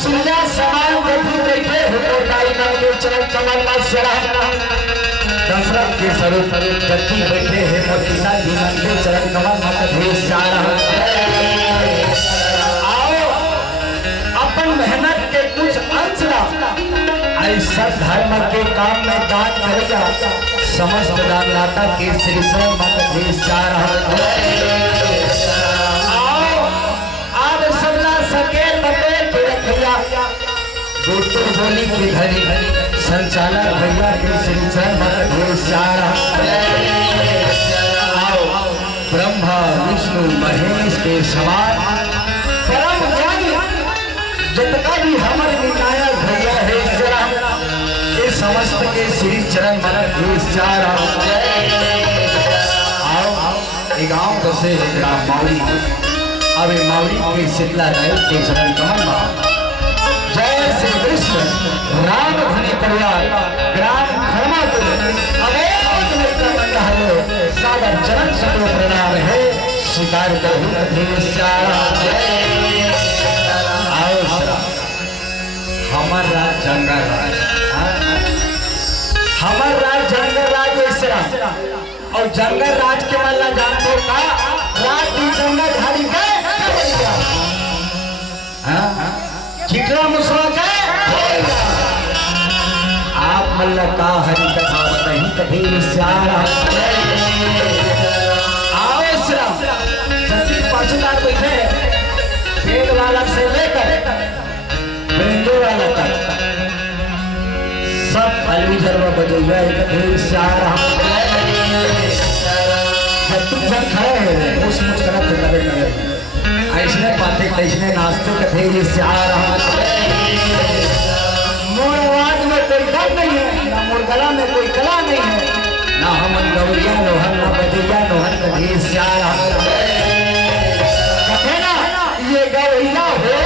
कौशल्या समान गति बैठे हो ताई नाम के चरण कमल में सरा दशरथ के स्वरूप गति बैठे हैं मोतीला जी नाम के चरण कमल में कभी सारा आओ अपन मेहनत के कुछ अंश ऐसा धर्म के काम में दान करेगा समस्त दानदाता के श्री चरण में कभी सारा दोस्तों बोली की धरी संचालक भैया के श्री चरण सारा ब्रह्मा विष्णु महेश के समान परम ज्ञानी जितना भी हमारे विनायक भैया है ये समस्त के श्री चरण मन सारा आओ गाँव बसे ग्राम मावड़ी अब मावड़ी के शीतला राय के चरण कमल जय श्री कृष्ण राम धनी परिवार ग्राम खरमापुर सागर चरण सबको प्रणाम है स्वीकार हमारा जंगल राज जंगल राज और जंगल राज के मल्ला जानते का रात की जंगल झाड़ी गए चिकरा मुसरा गए आप मल्ला का हरि कथा नहीं कभी सारा आओ श्राम जल्दी पाछुदार बैठे पेड़ वाला से लेकर बेंजो वाला तक सब अलविजर में बजोया कभी सारा जब तुम सब खड़े हैं उस मुझ करा तो लगे लगे ऐसने बातें कैसने नाचते कथे सारा मोर आवाज में कोई दम नहीं है ना मोर गला में कोई कला नहीं है ना हम गौरिया लोहन ना बजैया लोहन कभी सारा कथे ना ये गौरिया होते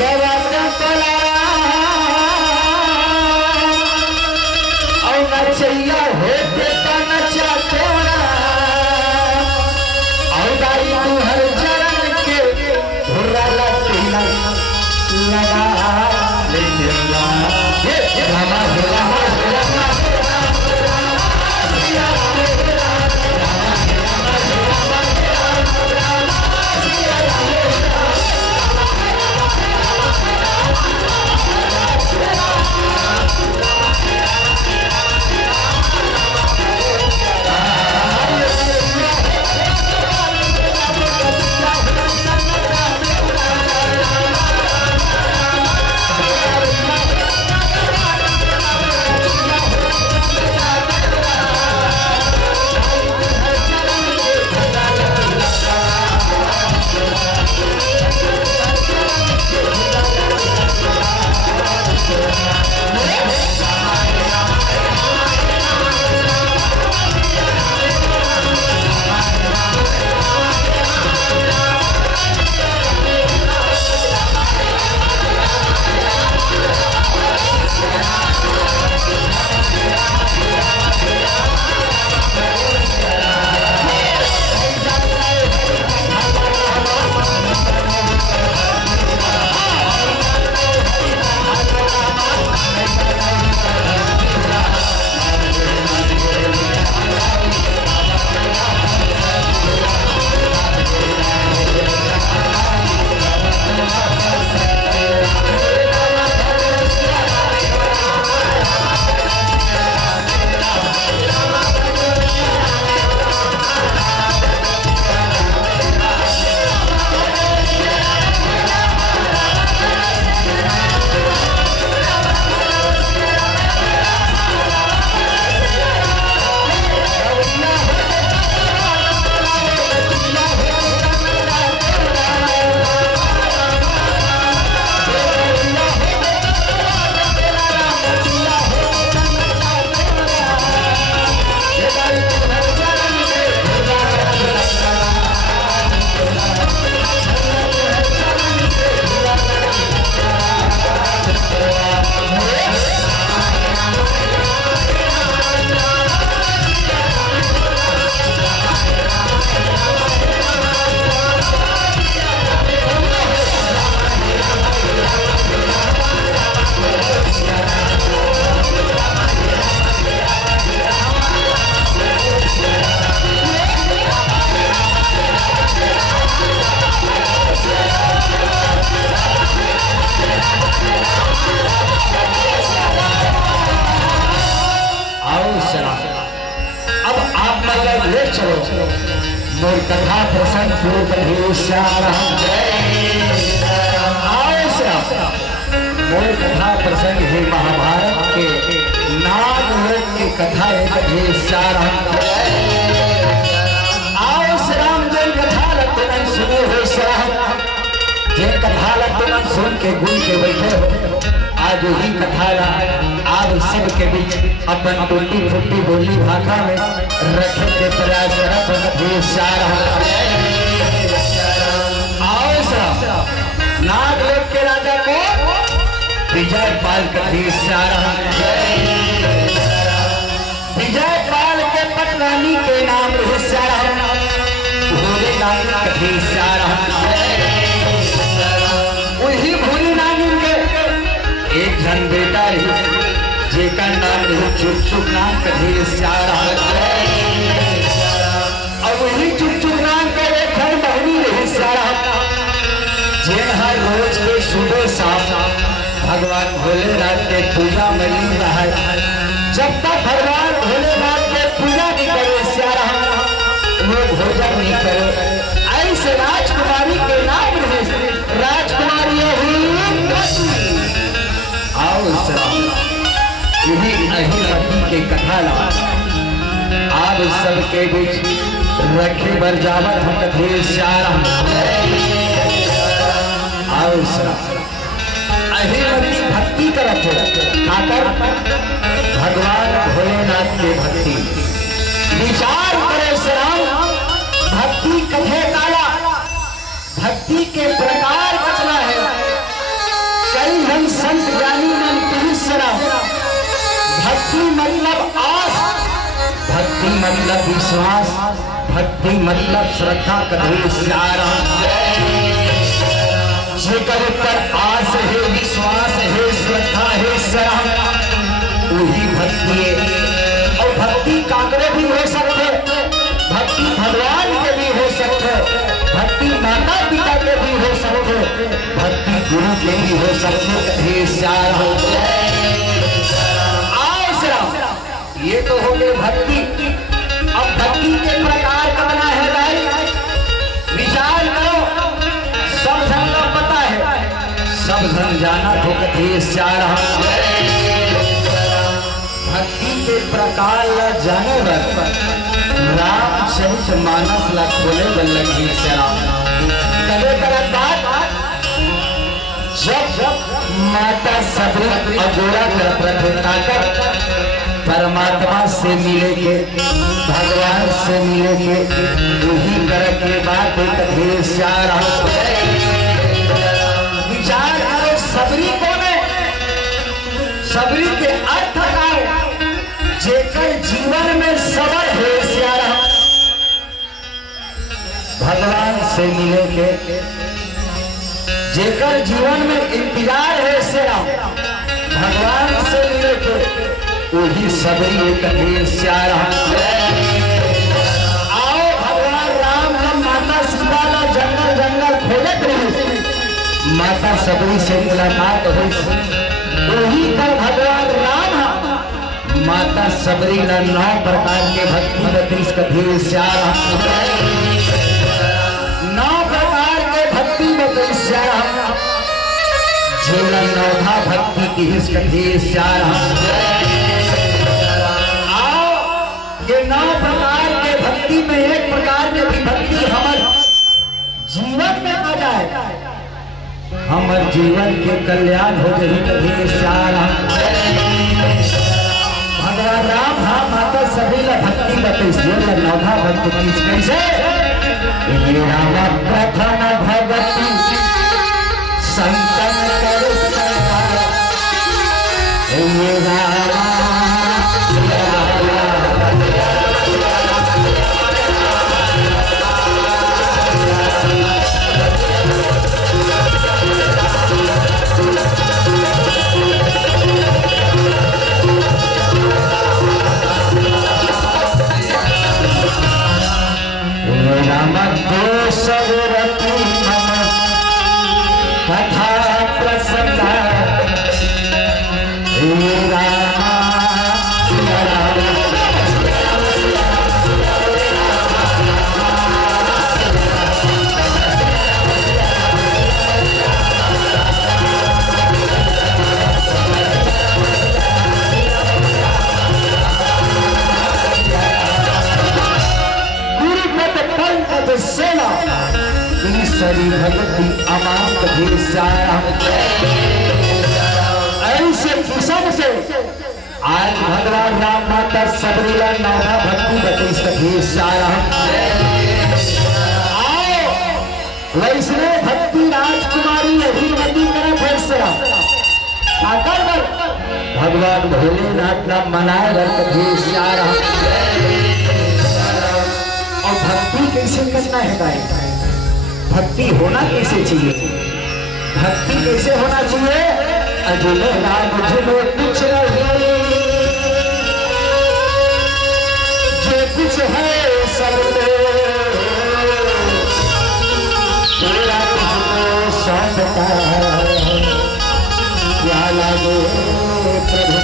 गवाना पला और नचैया होते नचा थोड़ा हर चरण के भुरा लगा चलो मोर कथा प्रसंग पूर्ण श्याम आओ श्याम। मोर कथा प्रसंग है महाभारत के नागलोक की कथा है श्याम। आओ श्याम जन कथा तुम सुनो हो श्याम, जे कथा तुम सुन के गुण के बैठे हो। आज ही कथा आप सबके बीच अपन टूटी फूटी बोली भाषा में रखे के प्रयास नागलोक के राजा को विजय पाल विजय पाल के पटरानी के नाम भूरी नानी वही भूरी नानी के एक जन बेटा जेका नाम चुप चुप नाम और वही चुप चुप नाम का एक घर बहनी हर रोज के सुबह शाम भगवान भोलेनाथ के पूजा में लीन रहा। जब तक भगवान भोलेनाथ के पूजा नहीं करे वो भोजन नहीं करे। ऐसे राजकुमारी के नाम राजकुमारी यही अहिलती के कथा आप सबके बीच रखे बरजावत हम कथे श्याम। अहिलती भक्ति करत आकर भगवान भोलेनाथ के भक्ति विचार करे श्याम। भक्ति कथे काला भक्ति के प्रकार कितना है। कई हम संत ज्ञानी मन श्याम। भक्ति मतलब आस, भक्ति मतलब विश्वास, भक्ति मतलब श्रद्धा कभी जेकर पर आस है, विश्वास है, श्रद्धा है श्रद्धा वही भक्ति है। और भक्ति काकरे भी हो सकते, भक्ति भगवान के भी हो सकते, भक्ति माता पिता के भी हो सकते, भक्ति गुरु के भी हो सकते। ये तो हो गए भक्ति। अब भक्ति के प्रकार करना है भाई, विचार करो। सब जन का पता है, सब जन जाना तो कथे श्याम। भक्ति के प्रकार जाने पर रामचरित मानस ला खोले बल्लभी श्याम। कभी कभी बात जब माता सबरी अगोरा कर परमात्मा से मिले के, भगवान से मिले के, वही कर के बात कथे श्याम। विचार करो सबरी कौन है। सबरी के अर्थ का जेकर जीवन में सबर है श्याम। भगवान से मिले के जेकर जीवन में इंतजार है श्याम। भगवान से मिले के वही सबरी कथे श्याम। आओ भगवान राम जब माता सीता का जंगल जंगल खोजत रही, माता सबरी से मुलाकात हुई। वही कर भगवान राम माता सबरी का 9 प्रकार के भक्ति बतीस कथे श्याम। 9 प्रकार के भक्ति बतीस श्याम। जीवन नौधा भक्ति की हिस कथे श्याम। 9 प्रकार के भक्ति में एक प्रकार के भी भक्ति हमारे जीवन में आ जाए, हमारे जीवन के कल्याण हो गई कभी श्याम। भगवान राम हाँ माता सभी का भक्ति बताइए। नौधा भक्त की कैसे ये राम प्रथम भगवती संतन कर ये राम राम दो सब रति मम ईश्वरी भक्ति अमांत भी सारा ऐसे किस्म से आज भगवान राम माता सबरीला नाना भक्ति बती सभी सारा वैष्णव भक्ति राजकुमारी अहिरवती करा फैसला आकर भगवान भोलेनाथ का मनाए कभी सारा और भक्ति कैसे करना है गाय भक्ति होना कैसे चाहिए भक्ति कैसे होना चाहिए अजूबे राम झुलो कुछ नहीं जो कुछ है सब तेरा तुझको सौंपता क्या लागो प्रभु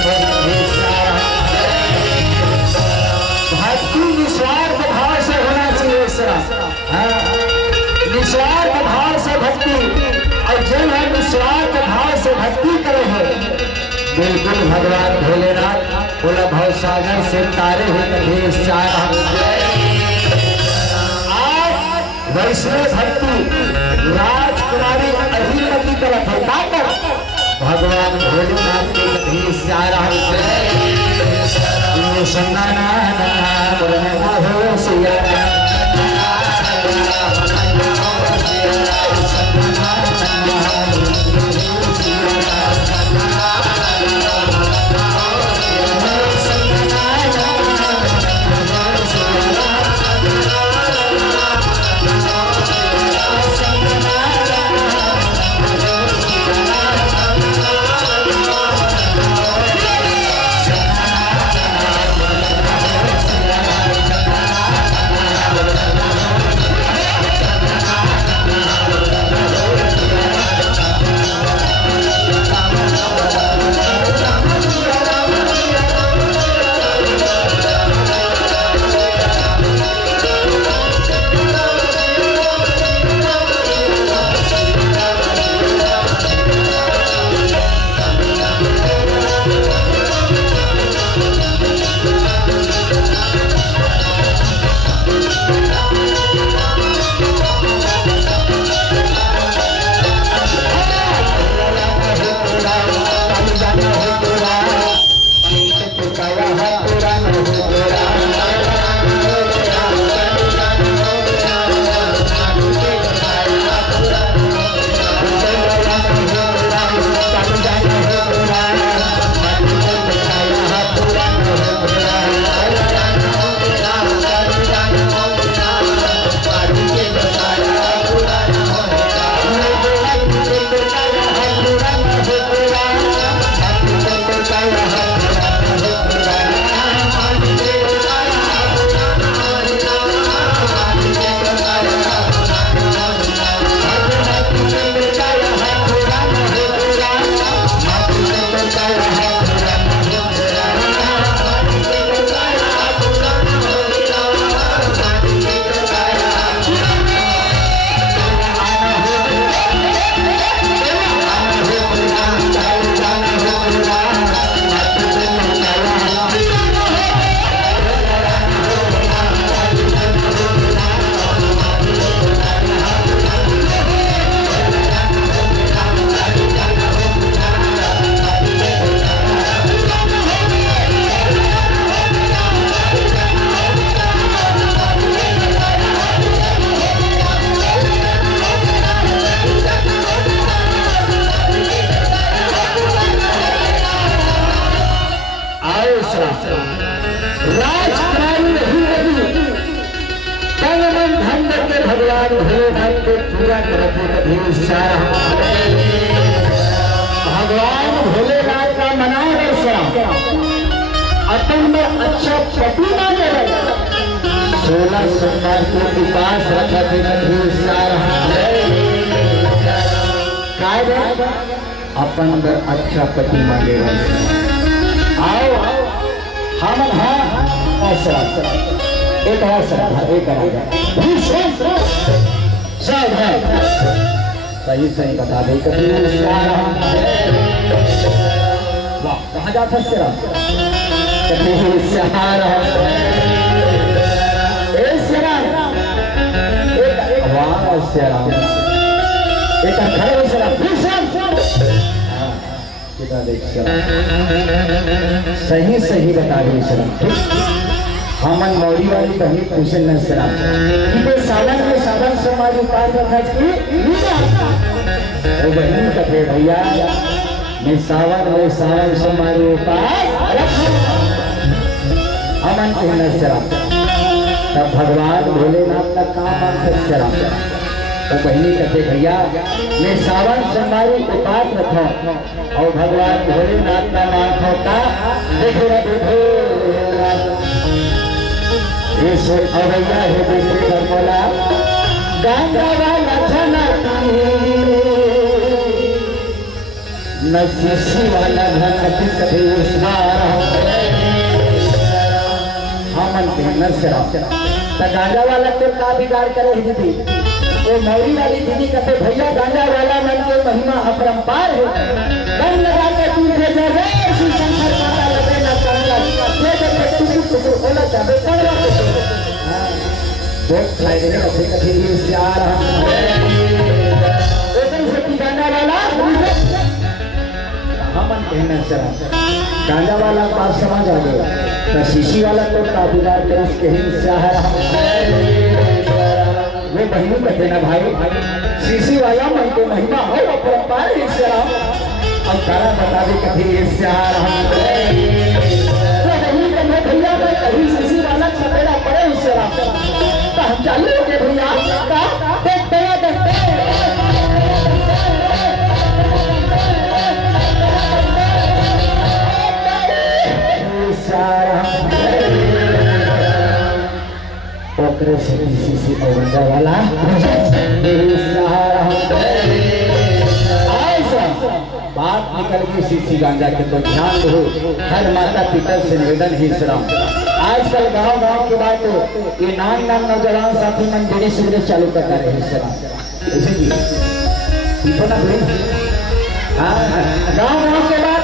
भक्ति निस्वार्थ भाव से होना चाहिए सरा निस्वार्थ भाव से भक्ति और जब हम निस्वार्थ भाव से भक्ति करे हैं बिल्कुल भगवान भोलेनाथ बोला भव सागर से तारे हुए कभी सारा आज वैष्णव भक्ति राजकुमारी अहिरवती तरफ हटाकर भगवान भोलेनाथ के कभी सारा संगाना हो सिया भगवान भोलेनाथ को पूरा करते कभी भगवान भोलेनाथ का मना अपन में अच्छा पति मांगे 16 सोमवार को उपास रखा थे अपन में अच्छा पति मांगे आओ हम ऐसा एक सही सही बता दे कहा जाता श्याम एक खड़े हो सरा कितना देख सही सही बता रही सर हमन मौरी वाली बहनी पूछे न सरा कि सावन में सावन समाज उपाय रखा कि वो बहनी कहे भैया मैं सावन समाज उपाय हमन के न सरा तब भगवान भोलेनाथ का काम चला तो बहनी कहते भैया मैं सावन सोमवारी उपास रखा और भगवान भोलेनाथ का नाम होता देखो भैया है दूसरे पर बोला गंगा वाला न शिशी वाला धन कभी हमन के न सरा गांजा वाला तो का बिगाड़ करे दीदी वो मौरी वाली दीदी कहते भैया गांजा वाला मन के महिमा अपरंपार है गन लगा के तुझे जब श्री शंकर माता लगे ना कंगा ये जब तुझे बोला जाबे करवा बहुत फायदे ने कथे ये प्यार एकदम से गांजा वाला हमन कहना चला गांजा वाला बात समझ आ गया तो शीशी वाला तो काबूदार कर उसके हिस्सा है वो बहनों कहते ना भाई शीशी वाला मन के महिमा हो अपरंपार हिस्सा अब तारा बता दे कभी हिस्सा भैया मैं कभी शीशी वाला सपेरा पड़े हिस्सा तो हम चालू हो गए भैया देखते औरंगा वाला बात निकल गई शीशी गांजा के तो ध्यान दो हर माता पिता से निवेदन ही श्रम आजकल गांव के बाद तो ये नाम नौजवान साथी मन बीड़ी सिगरेट चालू करता रहे श्रम गांव के बाद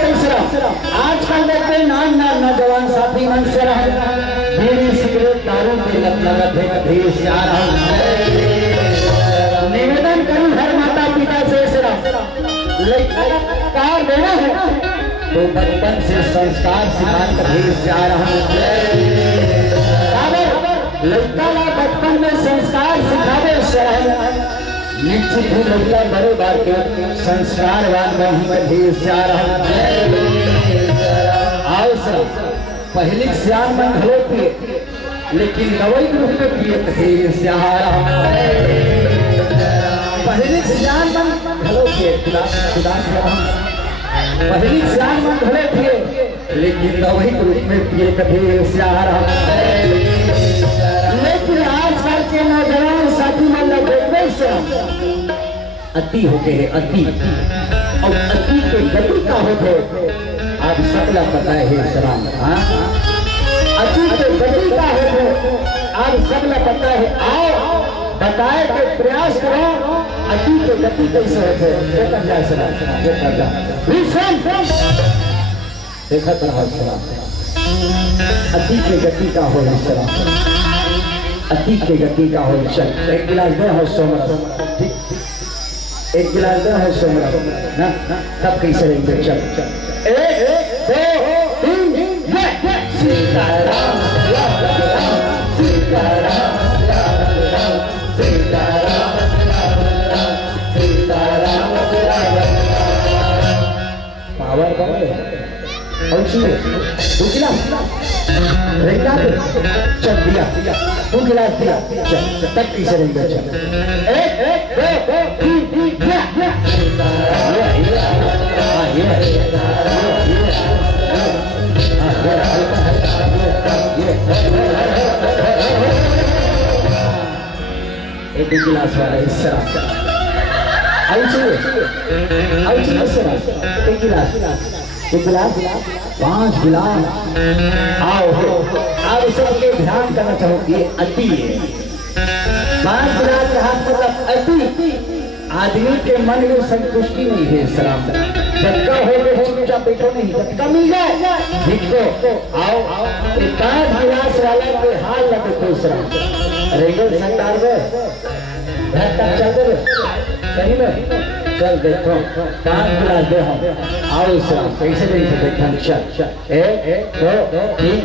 आजकल देखते नाम नौजवान साथी मन से बीड़ी सिगरेट दारू की लत लगत है कभी निवेदन करूं हर माता पिता से कार देना है तो बचपन से संस्कार सिखाने कभी जा रहा लड़का ला बचपन में संस्कार सिखावे निश्चित ही लड़का बड़े बार के संस्कारवान में जा रहा आओ सर पहली श्याम मन भले पिए लेकिन नवई रूप में पिए पहली श्याम मन भले पिए पहली श्याम मन भले पिए लेकिन नवई रूप में पिए कभी लेकिन आजकल के नौजवान साथी मन अति होते हैं अति और अति के गति का होते आप सबला पता है सलाम अति के गति का है आप सबला पता है आओ बताए के प्रयास करो अति के गति कैसे होते वो कर जाए सलाम वो कर जाए देखा तरह सलाम अति के गति का हो सलाम अति के गति का हो चल एक गिलास दे हो सोमरा ठीक एक गिलास दे हो सोमरा ना तब कैसे रहेंगे चल एक दो तीन सीताराम सीताराम सीताराम सीताराम पावर बने और चीज़ दो गिलास रेंगा चल दिया दो गिलास दिया चल तब कैसे रहेंगे चल एक दो तीन एक गिलास वाला हिस्सा एक गिलास 5 गिलास आओ आप सबके ध्यान करना चाहो ये अति है 5 गिलास के हाथ मतलब अति आदमी के मन में संतुष्टि नहीं है सलाम झटका हो गए चुपचाप बैठो नहीं झटका मिल जाए देखो आओ 5 गिलास वाला के हाल लगे तो सलाम रेगल सरकार में चल दे सही में चल देखो कान बुला दे हम आओ इस कैसे नहीं देखा चल एक दो तीन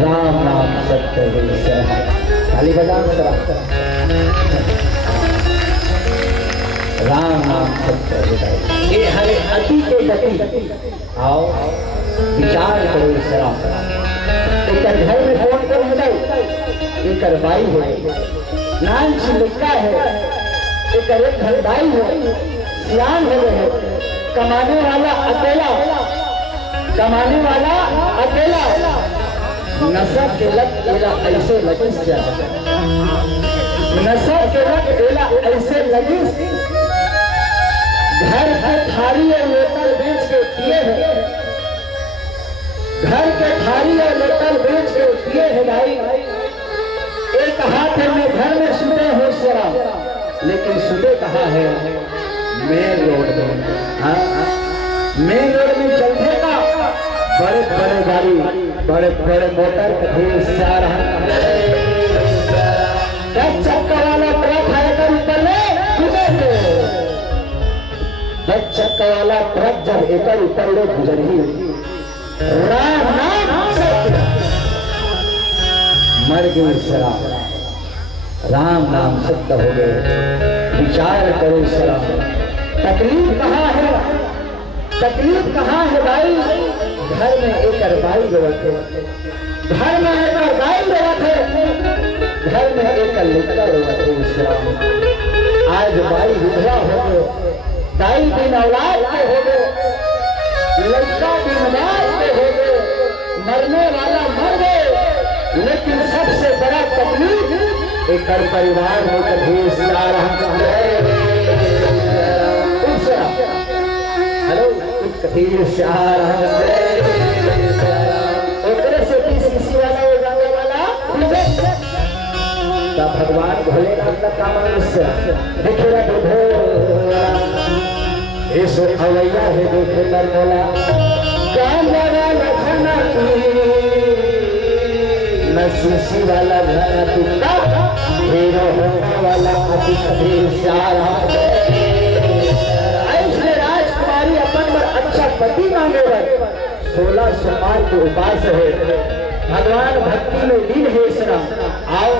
राम नाम सत्य खाली बजाओ राम नाम सत्य ये हरे अति के गति आओ विचार करो इस एक घर में कौन कौन है एक भाई है नाम से लिखा है एक घर भाई है सियान हो गए कमाने वाला अकेला नशा के लग एला ऐसे लगिस नशा के लग एला ऐसे लगिस घर के थारी और लोटल बेच के पिए है घर के थारी और लोटल बेच के पिए है भाई एक हाथ में घर में सुते हो शराब लेकिन सुते कहा है मेन रोड में मेन रोड में चलते का बड़े बड़े गाड़ी बड़े बड़े मोटर सारा 10 चक्का वाला ट्रक आकर ऊपर ले 10 चक्का वाला ट्रक जब एकर ऊपर ले गुजरी राम नाम सत्य मर गई शराब राम नाम सत्य हो गए विचार करो शराब तकलीफ कहाँ है भाई घर में एक भाई जरूरत है घर में एक भाई जरूरत है घर में एक लड़का जरूरत है इस्लाम आज भाई विधवा हो गए दाई बिन औलाद के हो गए लड़का बिन बाप के हो गए मरने वाला मर गए लेकिन सबसे बड़ा तकलीफ एक परिवार में कभी हेलो कथीर भगवान भोलेनाथ का मनुष्य देखेगा अवैया है देखे कर बोला न शीशी वाला घर हीरो होने वाला अति कबीर ऐसे राजकुमारी अपन पर अच्छा पति मांगे 16 सोमवार के उपास है भगवान भक्ति में लीन है श्रम आओ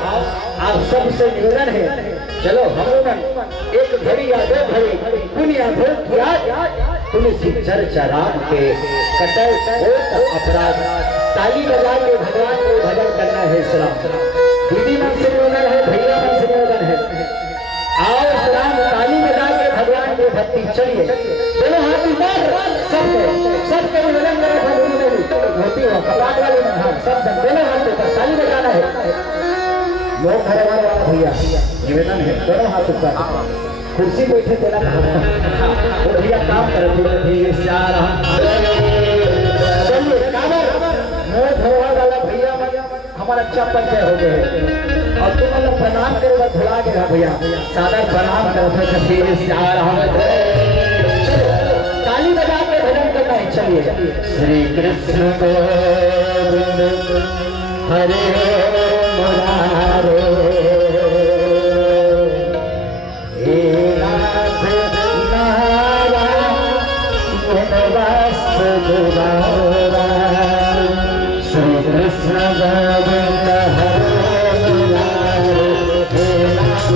आप सबसे निवेदन है चलो हम लोग एक घड़ी या 2 घड़ी दुनिया भर किया तुलसी चर्चा राम के कटे अपराध ताली बजा के भगवान को भजन करना है श्रम दीदी मन से निवेदन है भैया मन से निवेदन है आओ श्राम ताली बजा के भगवान को भक्ति चलिए दोनों हाथ ऊपर सबके निवेदन करें धोती हो कपाट वाले में हाँ सब दोनों हाथ ऊपर ताली बजाना है लोग खड़े वाला भैया निवेदन है दोनों हाथ ऊपर कुर्सी बैठे देना वो भैया काम करते वाला भैया हमारा अच्छा परिचय हो गए और तुम लोग प्रणाम करेगा भुला गया भैया सादर प्रणाम करते ताली बजा के भजन करना है चलिए श्री कृष्ण गोविंद हरे मुरारे हे नाथ नारायण वासुदेवाय श्री कृष्ण गोविंद हरे मुरारे हे नाथ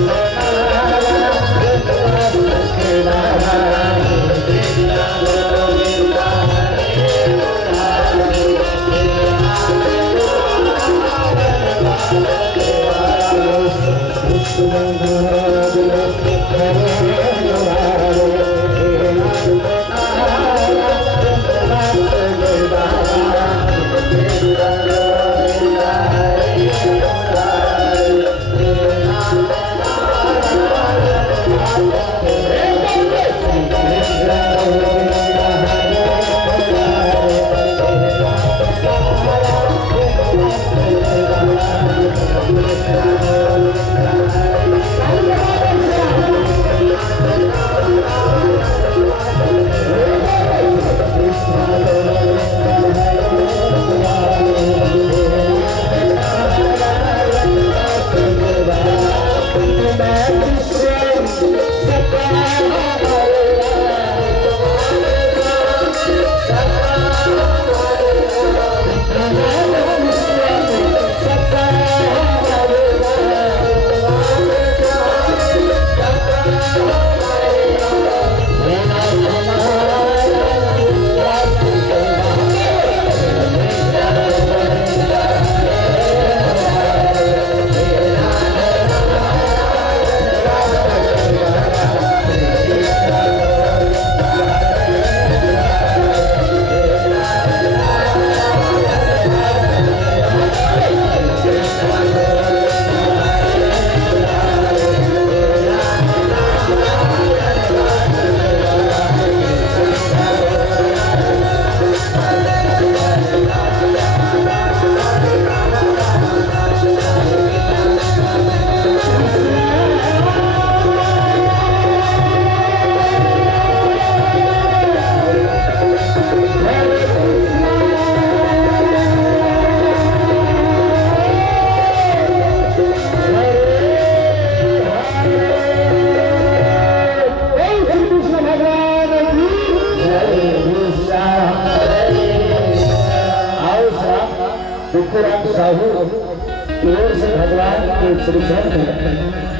तुकाराम साहू की ओर से भगवान के श्री चरण में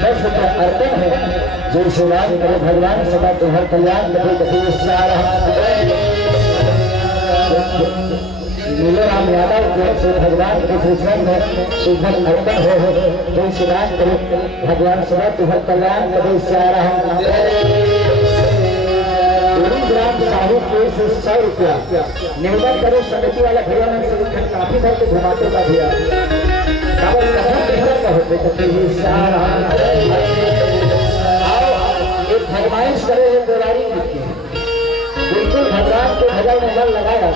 10 रुपया अर्पण है। जय श्री राम करे भगवान सदा तुम्हार कल्याण करे। कभी नीलराम यादव की ओर से भगवान के श्री चरण में शुभम अर्पण हो। जय श्री राम करे भगवान सदा तुम्हार कल्याण करे। साहू के 100 रुपया निवेदन करो समिति वाला भैया ने काफी देर से घुमाते का भैया एक फरमाइश करे देवारी की बिल्कुल भगवान के भजन में मन लगाया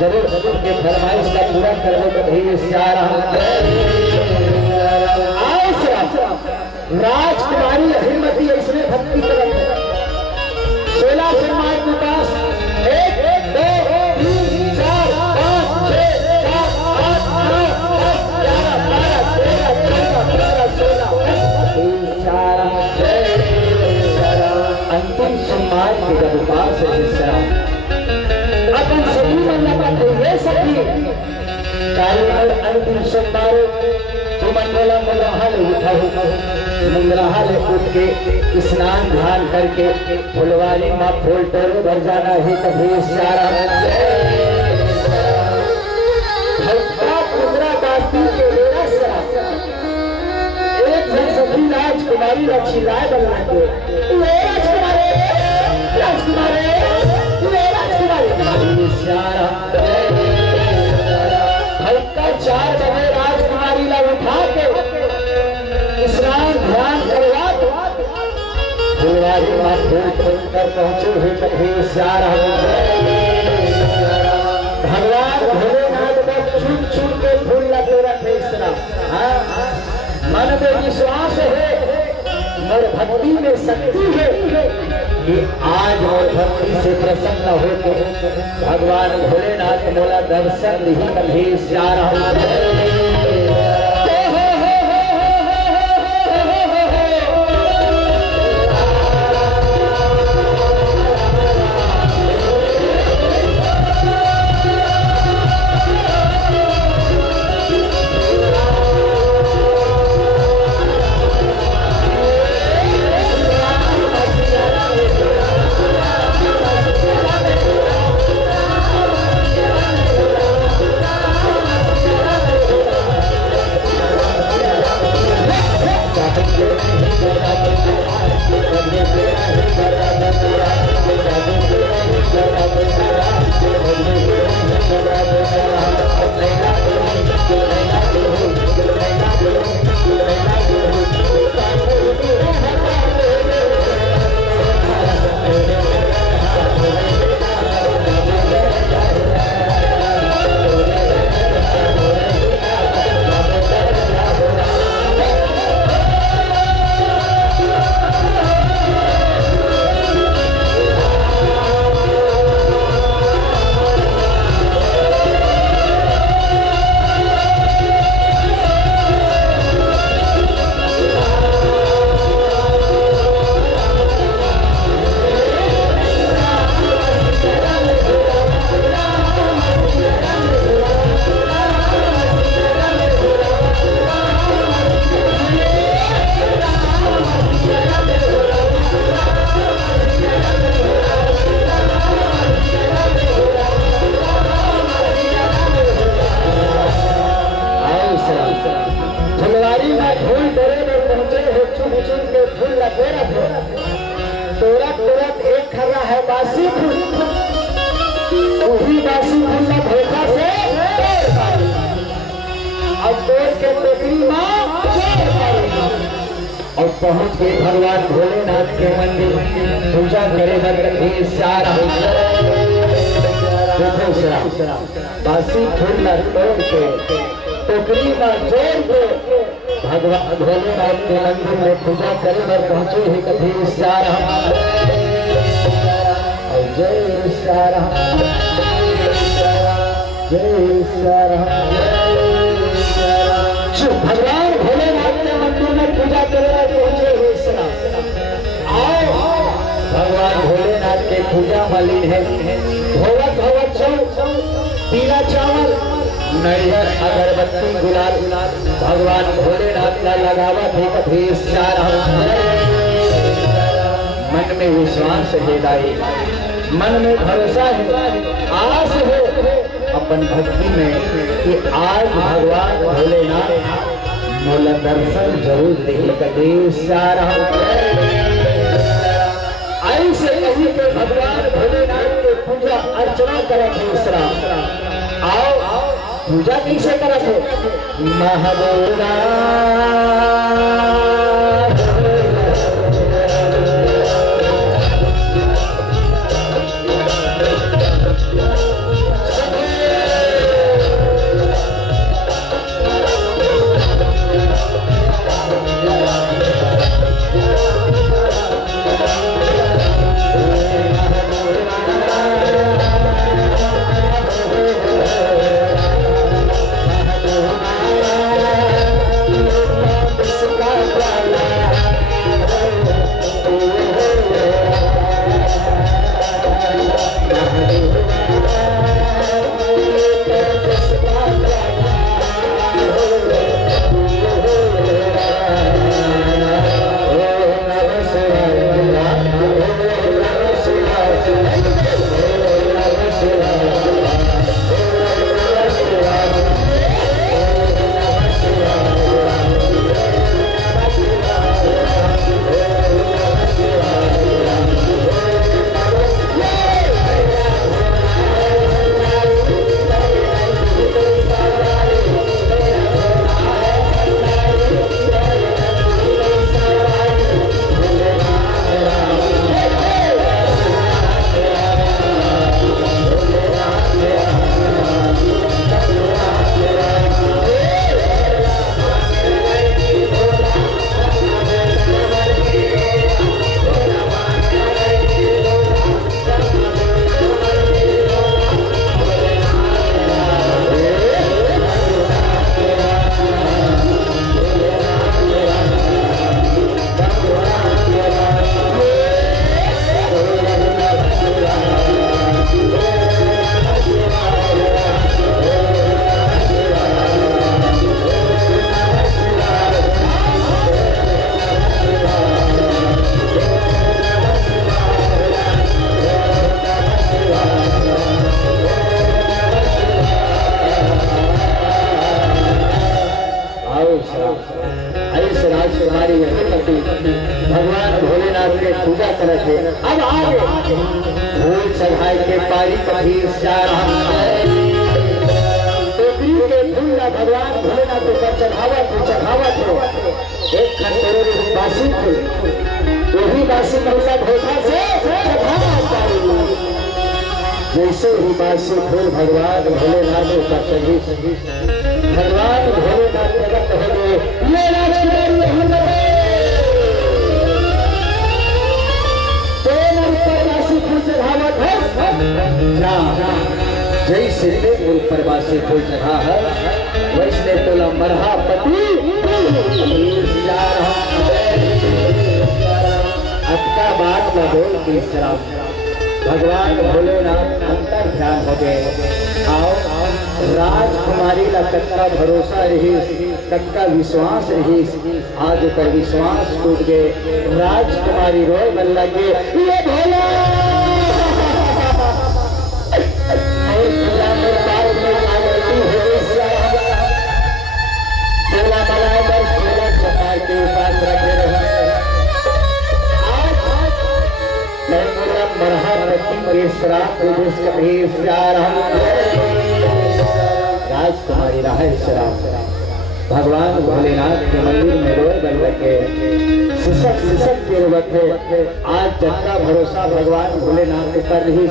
जरूर के फरमाइश का पूरा करने को राजकुमारी हिम्मती इसमें भक्ति करत है 16 समाज के पास 1 2 3 4 5 6 7 8 9 10 11 अंतिम सम्मान के जब पास है जिस तरह अपन सभी मन लगाते ये सभी कार्य अंतिम सम्मान मंगला मंगल उठाओ मंगलाहाल उठ के स्नान ध्यान करके फुलवारी माँ फोल्टर भर जाना है कभी सारा एक सभी राजकुमारी रक्षी राय बनना के हल्का 4 बजे राजकुमारी ला उठा के स्नान ध्यान करवा फुलवारी माँ फूल कर पहुंचे हुए कभी भगवान भोलेनाथ को छूट छूट के फूल लगे रखे इस तरह मन में विश्वास है और भक्ति में शक्ति है कि आज और भक्ति से प्रसन्न होकर भगवान भोलेनाथ मोला दर्शन ही कभी और पहुंच के भगवान भोलेनाथ के मंदिर पूजा करे बासी फूल तोड़ के टोकरी में जोड़ के भगवान भोलेनाथ के मंदिर में पूजा करे पर पहुंचे ही कभी जय सारा भगवान भोलेनाथ के मंदिर में पूजा करे पहुंचे हुए आओ भगवान भोलेनाथ के पूजा वाली है भोवत भोवत पीला चावल नैयर अगरबत्ती गुलाल भगवान भोलेनाथ का लगावा थे कभी मन में विश्वास है दाई, मन में भरोसा है, आस है अपन भक्ति में कि आज भगवान भोलेनाथ मोला दर्शन जरूर देखे कदेश ऐसे कहीं के भगवान भोलेनाथ के पूजा अर्चना करे दूसरा आओ पूजा कैसे करे महबूबा भगवान भोलेनाथ के पूजा करे थे। अब आगे भोल चढ़ाई के पारी कभी के फूला भगवान भोलेनाथ के चढ़ावा थे एक खंडोरे बासी थे वही बासी महिला धोखा से जैसे ही बासी फूल भगवान भोलेनाथ का सही भगवान भोलेनाथ जगत हो जैसे प्रवासी फूल चढ़ा है वैसे तोला मरहा पति अटका बात न बोल की शराब भगवान भोलेनाथ अंतर ध्यान हो गए। आओ राजकुमारी का कच्चा भरोसा रही कच्चा विश्वास रही आज पर विश्वास टूट गए। राजकुमारी रोए बन लगे ये भोला राजकुमारी रहा भगवान भोलेनाथ के मंदिर में रोए बन रखे सिसक के रोवत है। आज जनता भरोसा भगवान भोलेनाथ के कर रही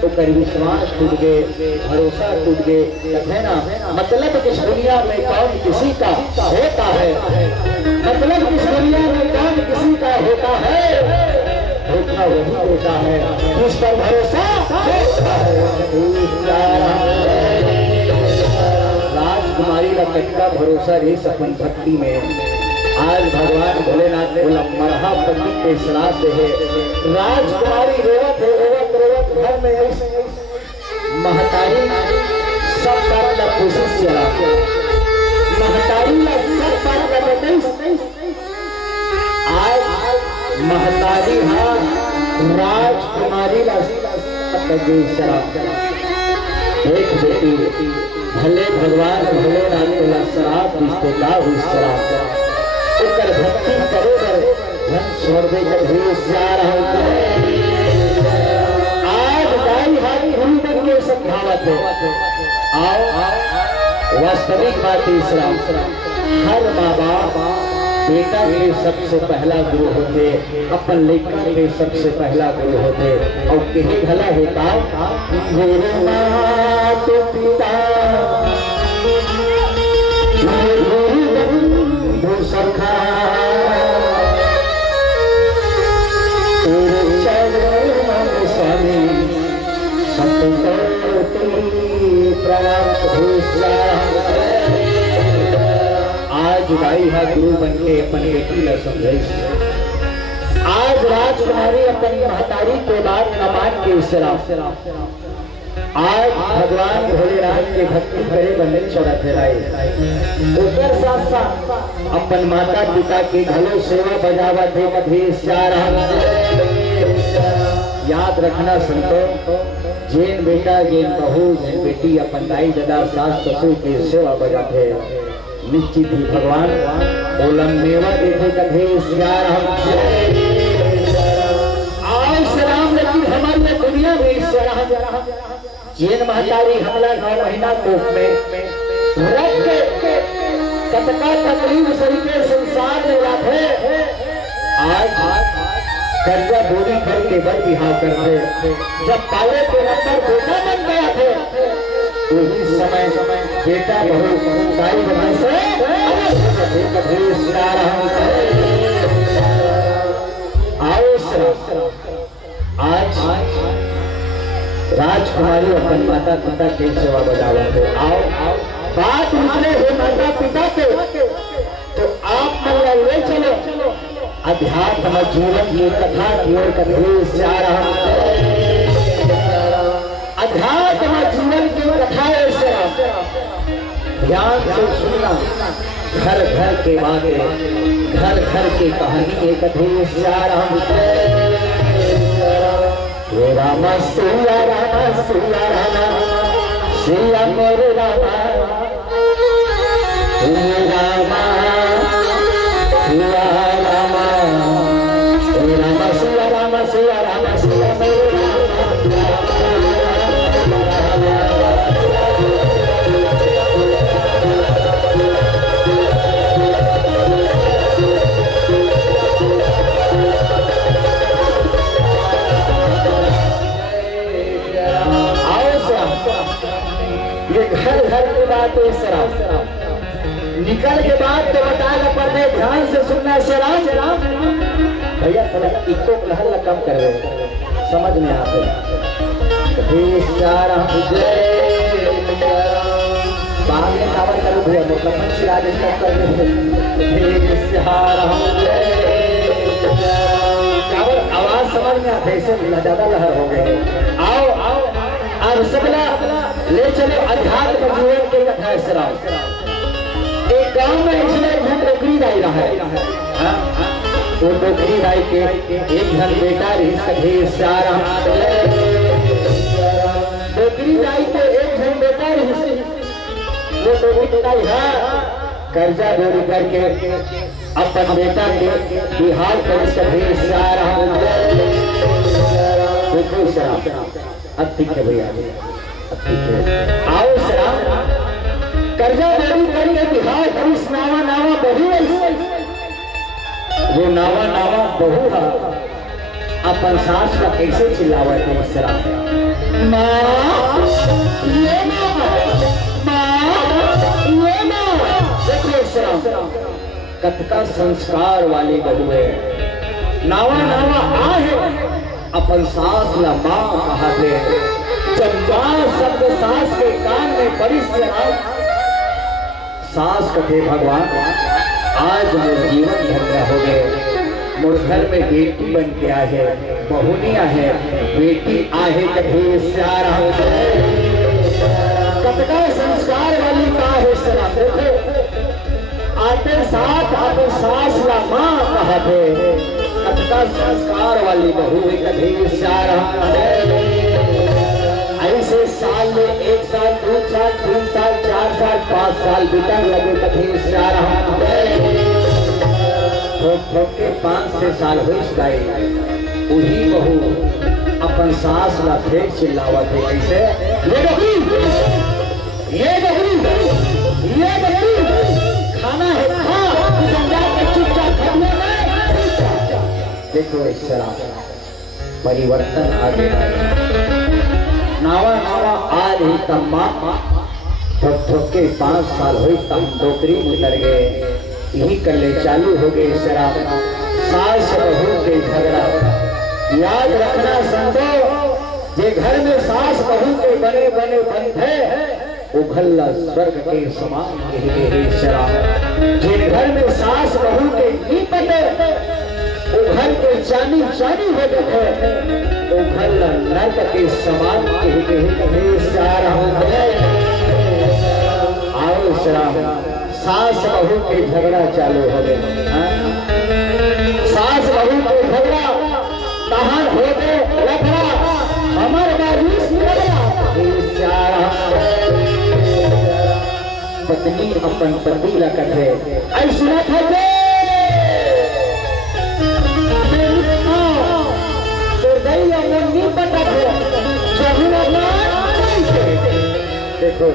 तो कर विश्वास टूट गए भरोसा टूट गए है ना। मतलब इस दुनिया में कौन किसी का होता है मतलब इस दुनिया में कौन किसी का होता है धोखा वही होता है उस पर भरोसा राजकुमारी का कच्चा भरोसा रही सपन भक्ति में। आज भगवान भोलेनाथ ने मरहा पति के श्राद्ध है। राजकुमारी रोवत घर में महतारी सब कोशिश चला आज महतारी राजकुमारी एक बेटी भले भगवान भले रानी शराब रिश्तेदा हुई शराब भक्ति करे धन छोड़ दे आज गाई हारी हम बन के समझावत है। आओ वास्तविक बात तीसरा हर माँ बाप बेटा के सबसे पहला गुरु होते अपन लेखा के सबसे पहला गुरु होते और कहीं भला है का गुरु मात पिता गुरु सखा स्वामी सतोती आज भाई हा गुरु बन के अपन बेटी ला समझे। आज राजकुमारी अपनी महतारी के बाद नमान के शराब आज भगवान भोलेनाथ के भक्ति करे बने चढ़त है साथ साथ अपन माता पिता के घलो सेवा बजावा थे कभी याद रखना संतो जेन बेटा जेन बहू जेन बेटी अपन दाई दादा सास ससुर के सेवा बजाते निश्चित ही भगवान ओलम मेवा देते कभी सलाम लेकिन हमारे दुनिया में जेन महतारी हमला 9 महीना कोख में रख के कतका तकलीफ सही के संसार में रखे आज कर्जा बोरी करके बर बिहार करते जब पाले के नंबर बेटा बन गया थे उसी समय बेटा बहू दाई बहू से आज राजकुमारी अपन माता पिता के सेवा बजावा थे। आओ बात माने हो माता पिता के तो आप मला ले चलो अध्यात्म जीवन की कथा की ओर कभी जा रहा हूं। अध्यात्म जीवन की कथा ऐसे ध्यान से सुनना घर घर के बातें घर घर की कहानी एक कभी जा रहा हूं। राम सिया राम सिया राम सिया मोरे रामा रामा सिया रामा रामा सिया रामा सिया रामा सिया मोरे घर घर की बात है शराब निकल के बाद तो बताएगा पढ़ने ध्यान से सुनना शराब भैया थोड़ा इको लहर कम कर रहे समझ में आते बाद में कावर करो भैया मतलब कावर आवाज समझ में आते ऐसे ज्यादा लहर हो गए। आओ आओ अब सबला ले चले अध्यात्म जीवन के कथा शराब एक गांव में इसमें नौकरी दाई रहा है वो नौकरी दाई के एक घर बेटा नौकरी दाई के एक घर बेटा वो नौकरी दाई कर्जा बोरी करके अपन बेटा के बिहार कर ठीक है भैया आओ शराब कर्जा बोरी करके बिहार पुलिस नावा नावा बहू वो नावा नावा बहू अपन सास का कैसे चिल्लावत है शराब देखिए शराब कतका संस्कार वाली बहू है नावा नावा आ है अपन सास ला मां कहते जब मां शब्द सास के कान में बड़ी सास कथे भगवान आज मेरे जीवन धन्य हो गए मोर घर में बेटी बन के आए बहुनिया है बेटी आहे कथे कतका संस्कार वाली का है शराब देखो आते साथ आप अपन सास ला माँ कहते कटका संस्कार वाली बहू कभी ऐसे साल में 1 साल 2 साल 3 साल 4 साल 5 साल बीतने लगे कभी के 5-6 साल हो गए वही बहू अपन सास ला फिर चिल्लावत है कैसे ये खाना है चुपचाप देखो इस तरह परिवर्तन आ गया नावा नावा आज ही तम्मा ठोक के 5 साल हुई तम नौकरी उतर गए यही कल्ले चालू हो गए शराब सास बहू के झगड़ा याद रखना संतो जे घर में सास बहू के बने बने बंद है उभल्ला स्वर्ग के समान शराब जे घर में सास बहू के निपटे उभल के चानी चानी हो गए उभल्ला नर्क के समान आओ शराब सास बहू के झगड़ा चालू हो गए सास बहू के झगड़ा तहन हो गए लफड़ा हमर पत्नी अपन पति ला कथे ऐसा थे देखो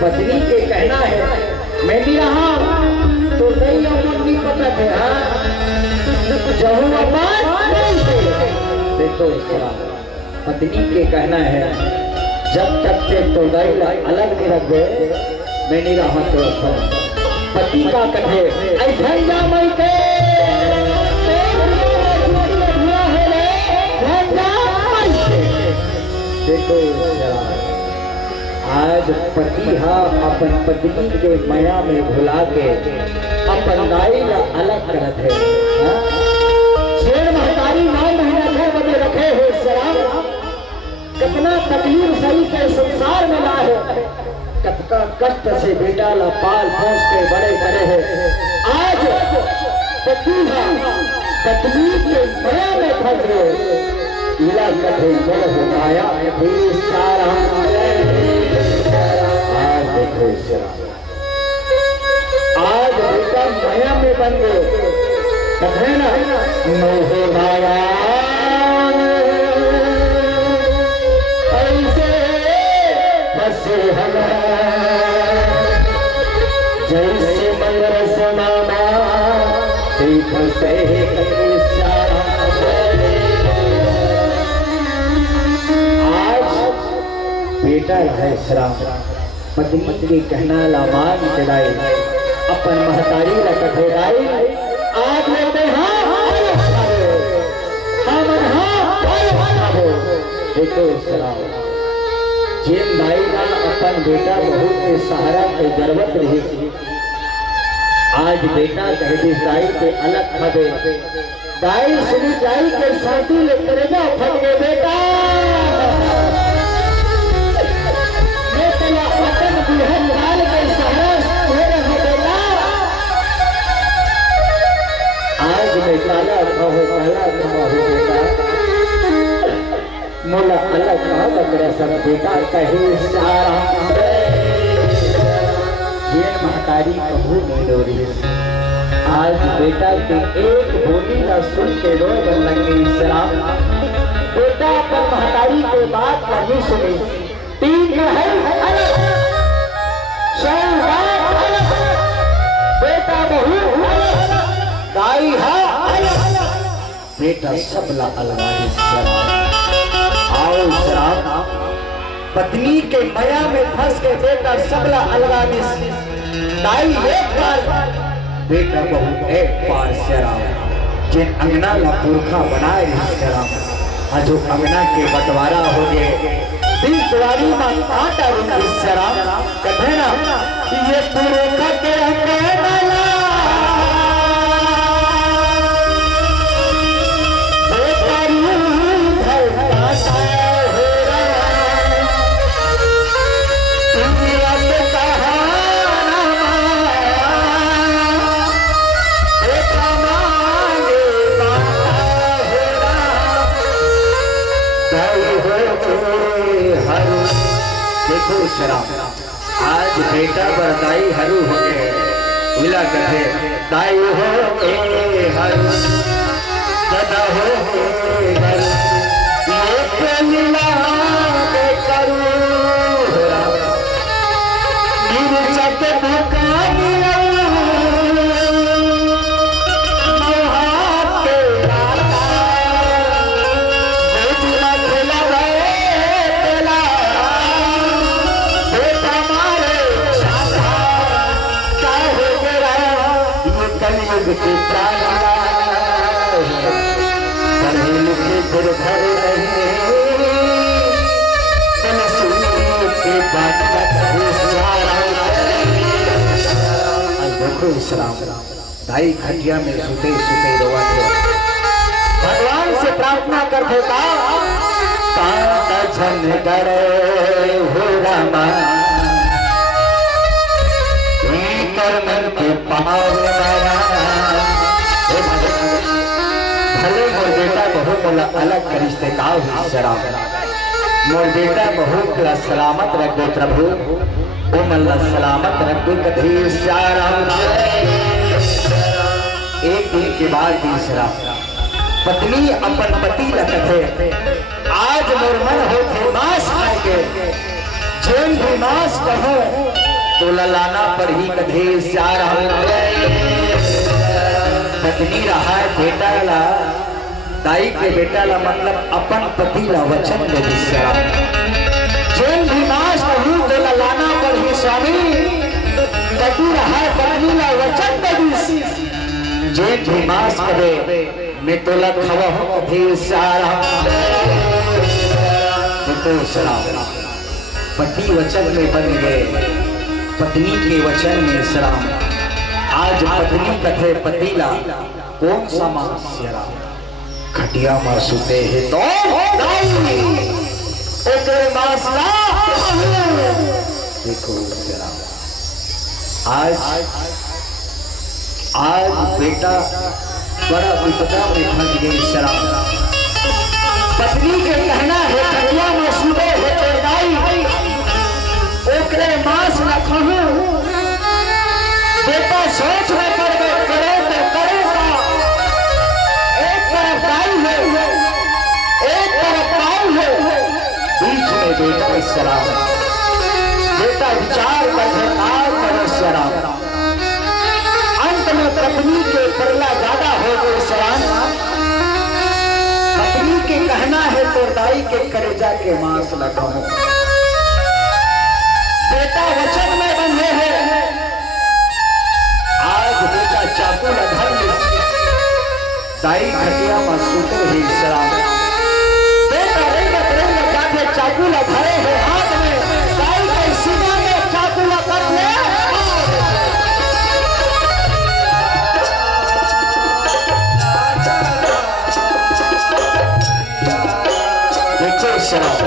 पत्नी के कहना है मैं भी रहा तो नहीं पता थे देखो पत्नी के कहना है जब तक के तो अलग नहीं रख गए मैं नहीं रहा तो पति का कथे देखो आज पति अपन पत्नी के माया में भुला के अपन दाई अलग करत है शेर महतारी 9 महीना बने रखे हो शराब कितना तकलीफ सही के संसार में ला है कितना कष्ट से बेटा ला पाल पोस के बड़े करे है आज पति तकलीफ के माया में फंस गए इला कथे जल हो आया आज देखो आज बेटा माया में बन गए कथे ना मोह माया ऐसे फंसे हम जैसे मगर समाना फंसे बेटा है शराब पत्नी के कहना लामान चढ़ाई अपन महतारी ला कठोराई आज लेते देखो शराब जेन भाई ना अपन बेटा बहुत के सहारा के जरूरत रही आज बेटा कहती दाई के अलग खदे दाई सुनी दाई के साथी ले करेगा फट गए बेटा आज मैं काला हो बेटा मोला अलग बकरा सब बेटा कहे महतारी कहू डोरी आज बेटा के एक बोली का सुन के रो बन लगे शराब बेटा अपन महतारी के बात नहीं सुनी 3 है बेटा बहू दाई बेटा सबला अलवारी आओ शराब पत्नी के माया में फंस के बेटा सबला अलवारी दाई एक बार बेटा बहू एक बार शराब जिन अंगना ला पुरखा बनाए शराब जो अंगना के बंटवारा हो गए दिलवारी में आटा रुक शराब कथे ना ये पुरखा के अंगना बेटा बर दाई हरू हो गए मिला कथे दाई हो ए हरू दादा हो ए हरू ये मिला के करू गिरजा के भुकानिया के पढ़े लिखे फिर घर रहे के बाद देखो इस्लाम भाई खटिया में सुते सुते रोवा थे भगवान से प्रार्थना करते का छन डरे हो रामा मन के पाव भले मोर बेटा बहुत अलग रिश्ते का शराब मोर बेटा बहुत सलामत रख दो प्रभु ओ मल्ला सलामत रख दो कभी एक दिन के बाद तीसरा पत्नी अपन पति लगे आज मोर मन हो थे मांस खाए के जेल भी मांस कहो तो ललाना पर ही कधे पत्नी रहा बेटा ला दाई के बेटा ला मतलब अपन पति ला वचन दे दिशा जेल भी मास कहूं तो ललाना पर ही स्वामी पति रहा पत्नी ला वचन दे दिस जेल भी मास करे मैं तो ला खवा हूं कधे सारा देखो सलाम पति वचन में बन गए पत्नी के वचन में सलाम आज पत्नी कथे पतिला कौन सा मास्यरा खटिया में सुते है तो देखो जरा आज बेटा बड़ा विपदा में फंस गई शराब पत्नी के कहना है खटिया में सुते है तो दाई ओकरे मांस न कहूं बेटा सोच में पड़ गए करे तो करेगा एक तरफ दाई है एक तरफ दाई है बीच में बेटा की शराब बेटा विचार करके कर शराब अंत में पत्नी के परला ज्यादा हो गई शराब पत्नी के कहना है तो दाई के करेजा के मांस न खाओ बेटा वचन में बंधे हैं आज बेटा चाकू धर दाई खटिया में सुते ही शराब बेटा रेंगत जाके चाकू धरे है हाथ में दाई के सीना में चाकू कट ले देखो शराब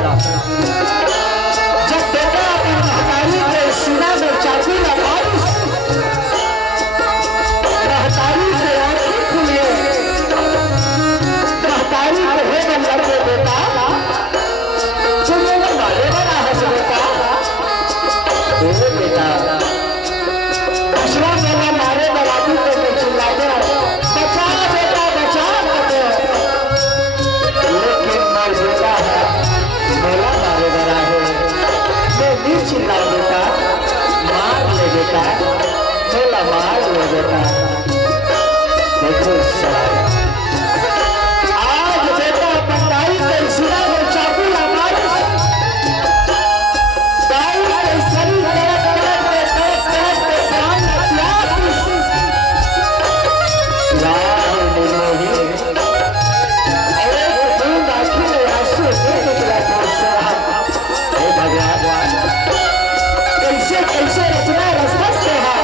जब बेटा अपनी महतारी के सीना में चाकू लगाई महतारी से आंखें खुले महतारी को हे बन लगे बेटा तुम लोग मारे बना है बेटा दूसरा मेरा मारे बराती को चिल्ला दे बचा बेटा बचा लेकिन मर बेटा है मेरा मारे बड़ा है मैं चिल्ला बेटा मार ले बेटा मेरा मार ले बेटा देखो आज बेटा पताई के सिरा में चाकू लगाई दाई के शरीर तड़प प्राण त्याग राम मोही एक बूंद आंखों में आंसू से निकला हे भगवान कैसे कैसे रचना रसरस से है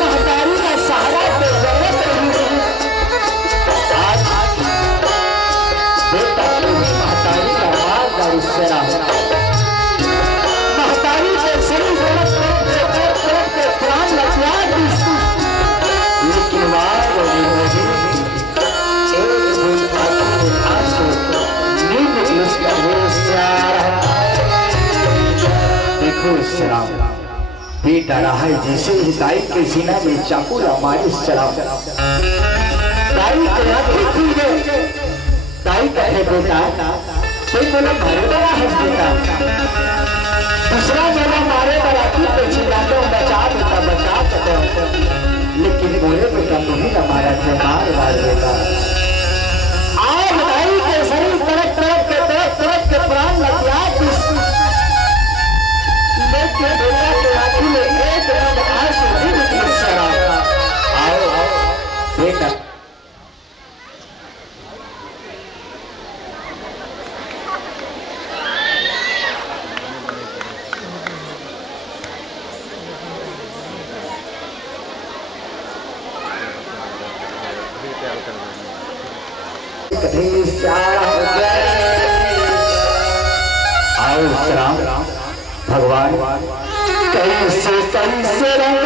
महतारी का सहारा दे शराब बेटा रहा है जैसे ही दाई के सीना में चाकू हमारी शराब दाई के आंखें खुल गए। दाई कहे बेटा कोई बोला मारे बड़ा है बेटा, दूसरा बोला मारे बड़ा की पे चिल्लाते हो बचा बेटा बचा बेटा, लेकिन बोले बेटा तुम्हें हमारा थे मार बेटा। आज दाई के शरीर तरफ तरफ के प्राण लग गया लेकिन बेटा के आंखों में एक रंग आंसू भी निकल शराब। आओ बेटा आओ श्राम भगवान कैसे कैसे रंग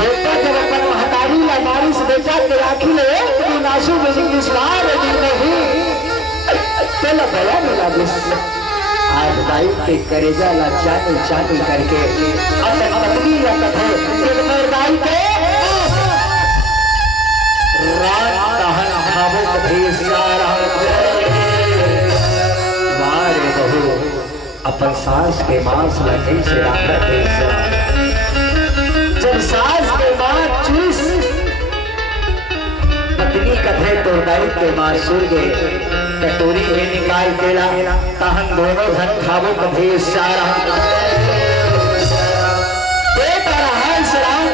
बेटा जब अपन महतारी लमारी से बेटा के आखिर नाशु विश्वास नहीं चलो भया मिला आज दाई के करेजा ला चानी चानी करके अपन पत्नी रखत है दाई के रात दहन खाबो कभी सारा मारे बहू अपन सास के मांस लगे से राखत जब सास के बाद चूस पत्नी कथे तो दाई के मां सुर गए कटोरी में निकाल देला तहन दोनों धन खाबो कथे सारा बेटा रहा शराब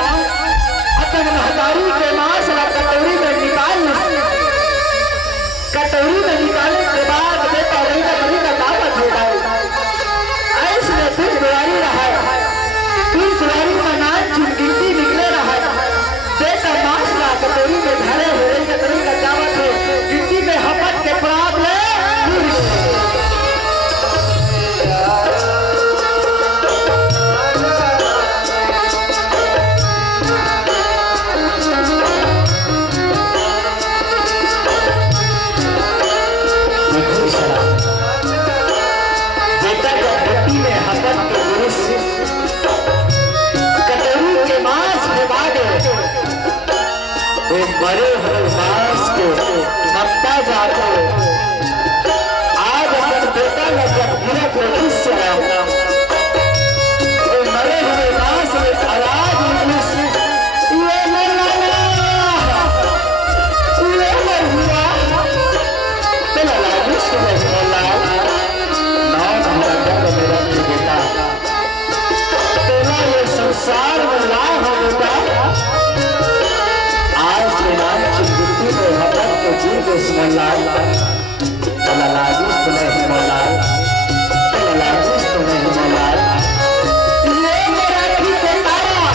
अपन महतारी के मांस ला कटोरी में निकाल कटोरी में निकालने के बाद बेटा रही का बड़ी का दावत होता है ऐसे फिर दुआरी रहा फिर दुआरी का नाच गिनती निकले रहा बेटा मांस ला कटोरी में धरे हुए कटोरी का दावत है गिनती में हपट के प्राप्त ले बेटा जब गिनती में हपट के पुरुष वो मरे हुए मांस को नपता जाते आज अपन बेटा ने जब गिरा को किस वो मरे हुए मांस में आवाज निकली ये मर हुआ तो लालू सुबह मेरा बेटा तेरा ये संसार में ला हो बेटा आज के नाम चिंती में हपट के जी के स्मलाल लाजिश तुम्हें हिमलाल लाजिश तुम्हें हिमलाल ये मेरा की तारा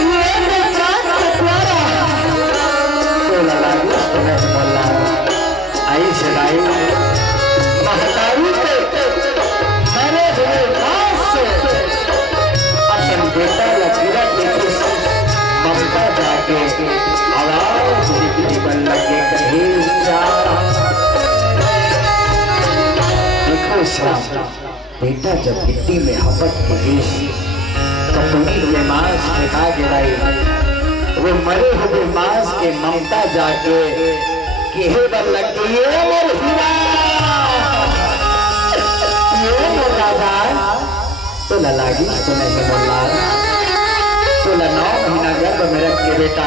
ये मेरा चांद का प्यारा तो लाजिश तुम्हें हिमलाल आई सदाई महतारी के मरे हुए मांस से अपन बेटा लकीरा के ममता जाके आवाज निकली बन लगे कहीं देखो श्राम बेटा जब मिट्टी में हपट के देश कटोरी में मांस फेंका गिराई वो मरे हुए मांस के ममता जाके केहे बन लगी ये मोर हीरा ये मोर राजा तो ललागी तो नहीं मोला तो 9 महीना गर्भ में रख के बेटा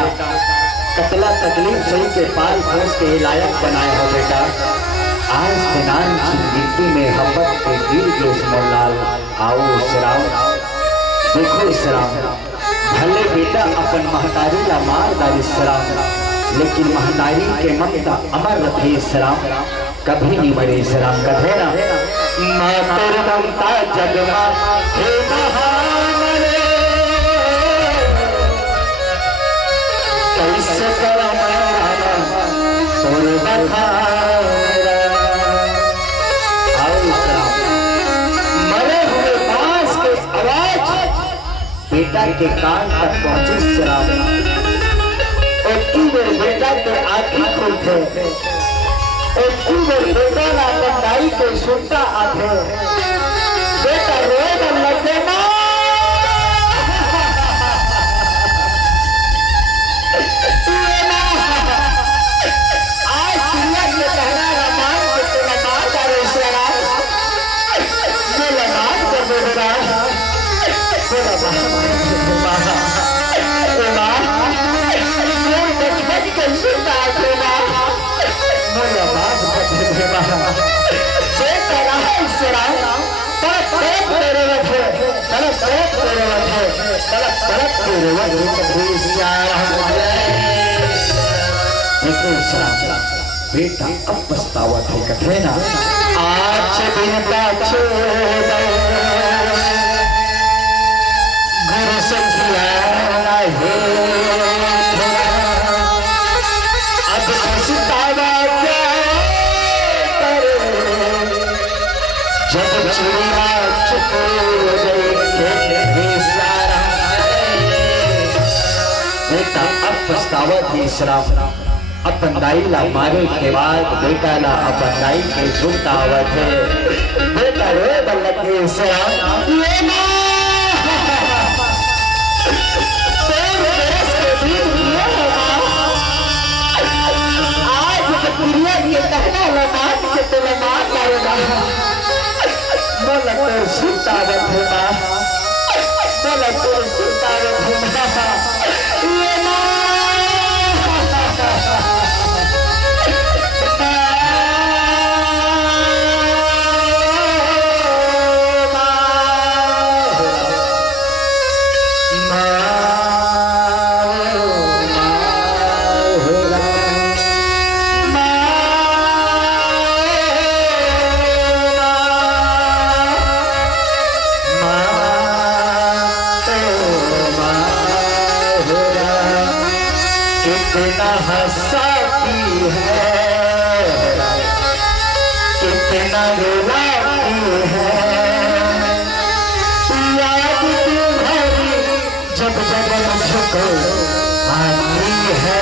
कतला तकलीफ सही के पाल पोस के लायक बनाए हो बेटा आज दिनान जिंदगी में हपट के गिर के मोलाल आओ श्राम देखो श्राम भले बेटा अपन महतारी ला मार दारी श्राम लेकिन महतारी के ममता अमर रखे श्राम कभी नहीं मरे श्राम कहे ना मातर ममता जगमा हे महान कैसे करा था मरे हुए बांस के आवाज बेटा के कान तक पहुंची शराब। बेटा के आंखें खुलते, बेटा ना कंदाई के सुनता आते, बेटा रोए न लगे ना आज दुनिया के कहना रमान के तो रमान करे शराब ये रमान कर दे बेटा अब पछतावा थे कथे ना आज दिन का गुरु सखिया है अब पछतावा क्या करे जब चुरा चुप गई सारा बेटा अब पछतावा थी शराब। अपन दाई ला मारे के बाद बेटा ला अपन दाई के सुनता आवत है बेटा रे बल्लभ के शराब ये मां आज दुनिया ये कहना लमान के तो लमान करेगा बल्लभ के सुनता आवत है बल्लभ के सुनता आवत है ये मां कितना हंसाती है कितना रुलाती है याद तुम्हारी जब जब मुझको आती है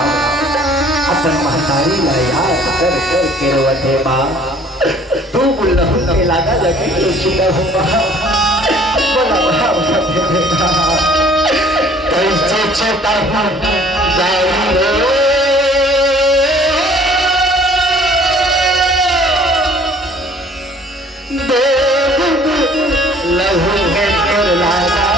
अपन महतारी ला याद कर कर के रोते माँ तू बुल्लहु के लागा लगे तो सुना हुआ बोला भाव कैसे छोटा हूँ गाई रे लहू के तेर लागा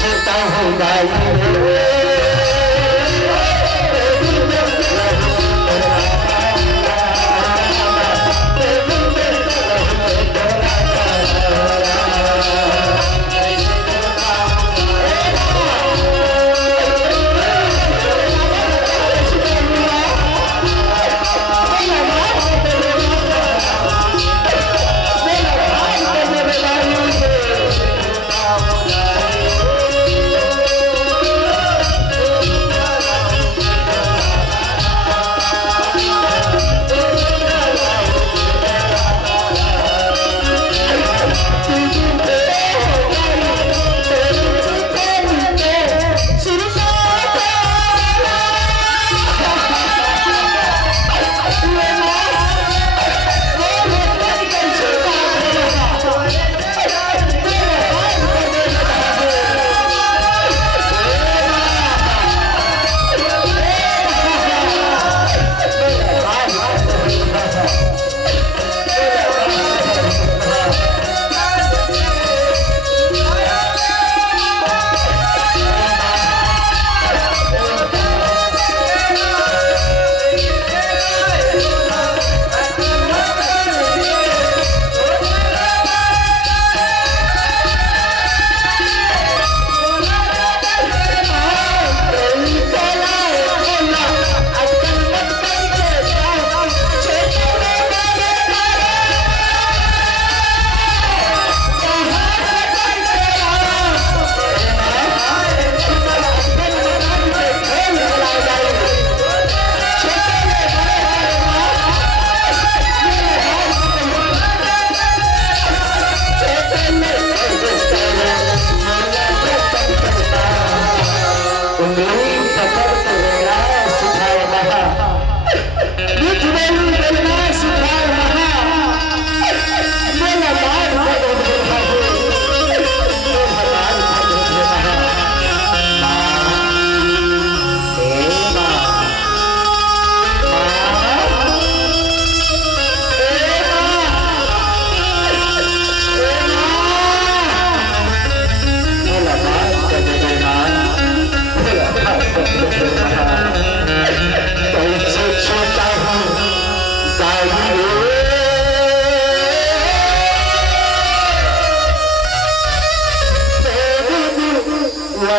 छोटा होगा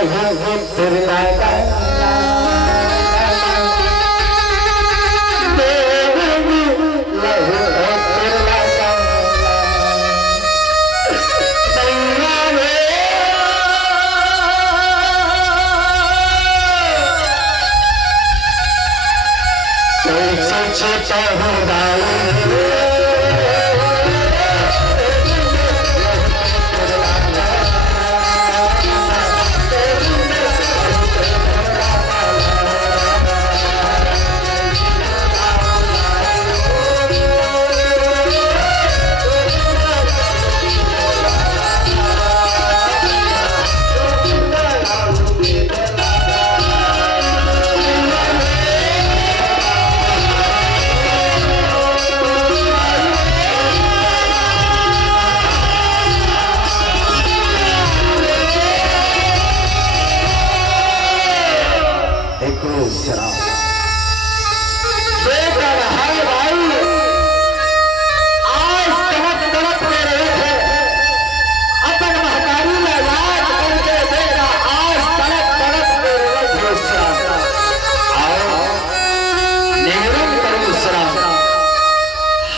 लहू तुरला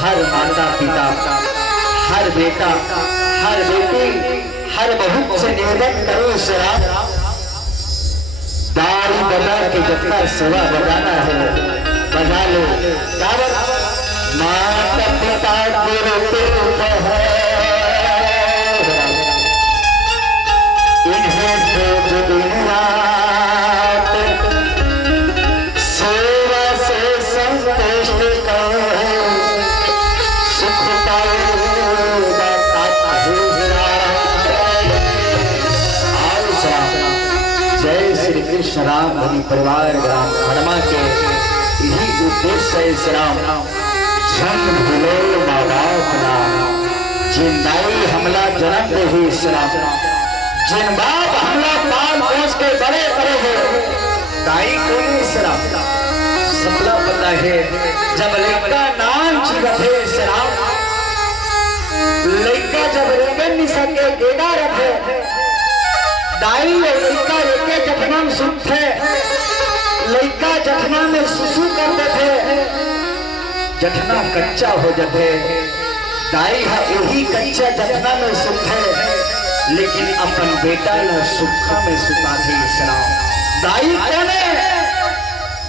हर माता पिता, हर बेटा, हर बेटी, हर बहू से निवेदन करो श्राम दारू बजा के जितना सेवा बजाना है बजा लो। माता पिता के रोते है इन्हें सेवा से संतुष्ट कृष्ण राम धनी परिवार ग्राम हनुमा के यही उद्देश्य है श्राम जन भूलो माँ बाप नाम जिंदाई हमला जन्म दे ही श्राम जिन बाप हमला पाल पोस के बड़े करे हो दाई कौन श्राम सबला पता है जब लड़का नाम जीवत है श्राम लड़का जब रेगन नहीं सके गेड़ा रखे दाई और लड़का लेके जखना में सुनते लड़का जखना में सुसु करते थे जखना कच्चा हो जाते दाई है वही कच्चा जखना में सुनते लेकिन अपन बेटा न सुखा में सुता थे श्राम दाई कोने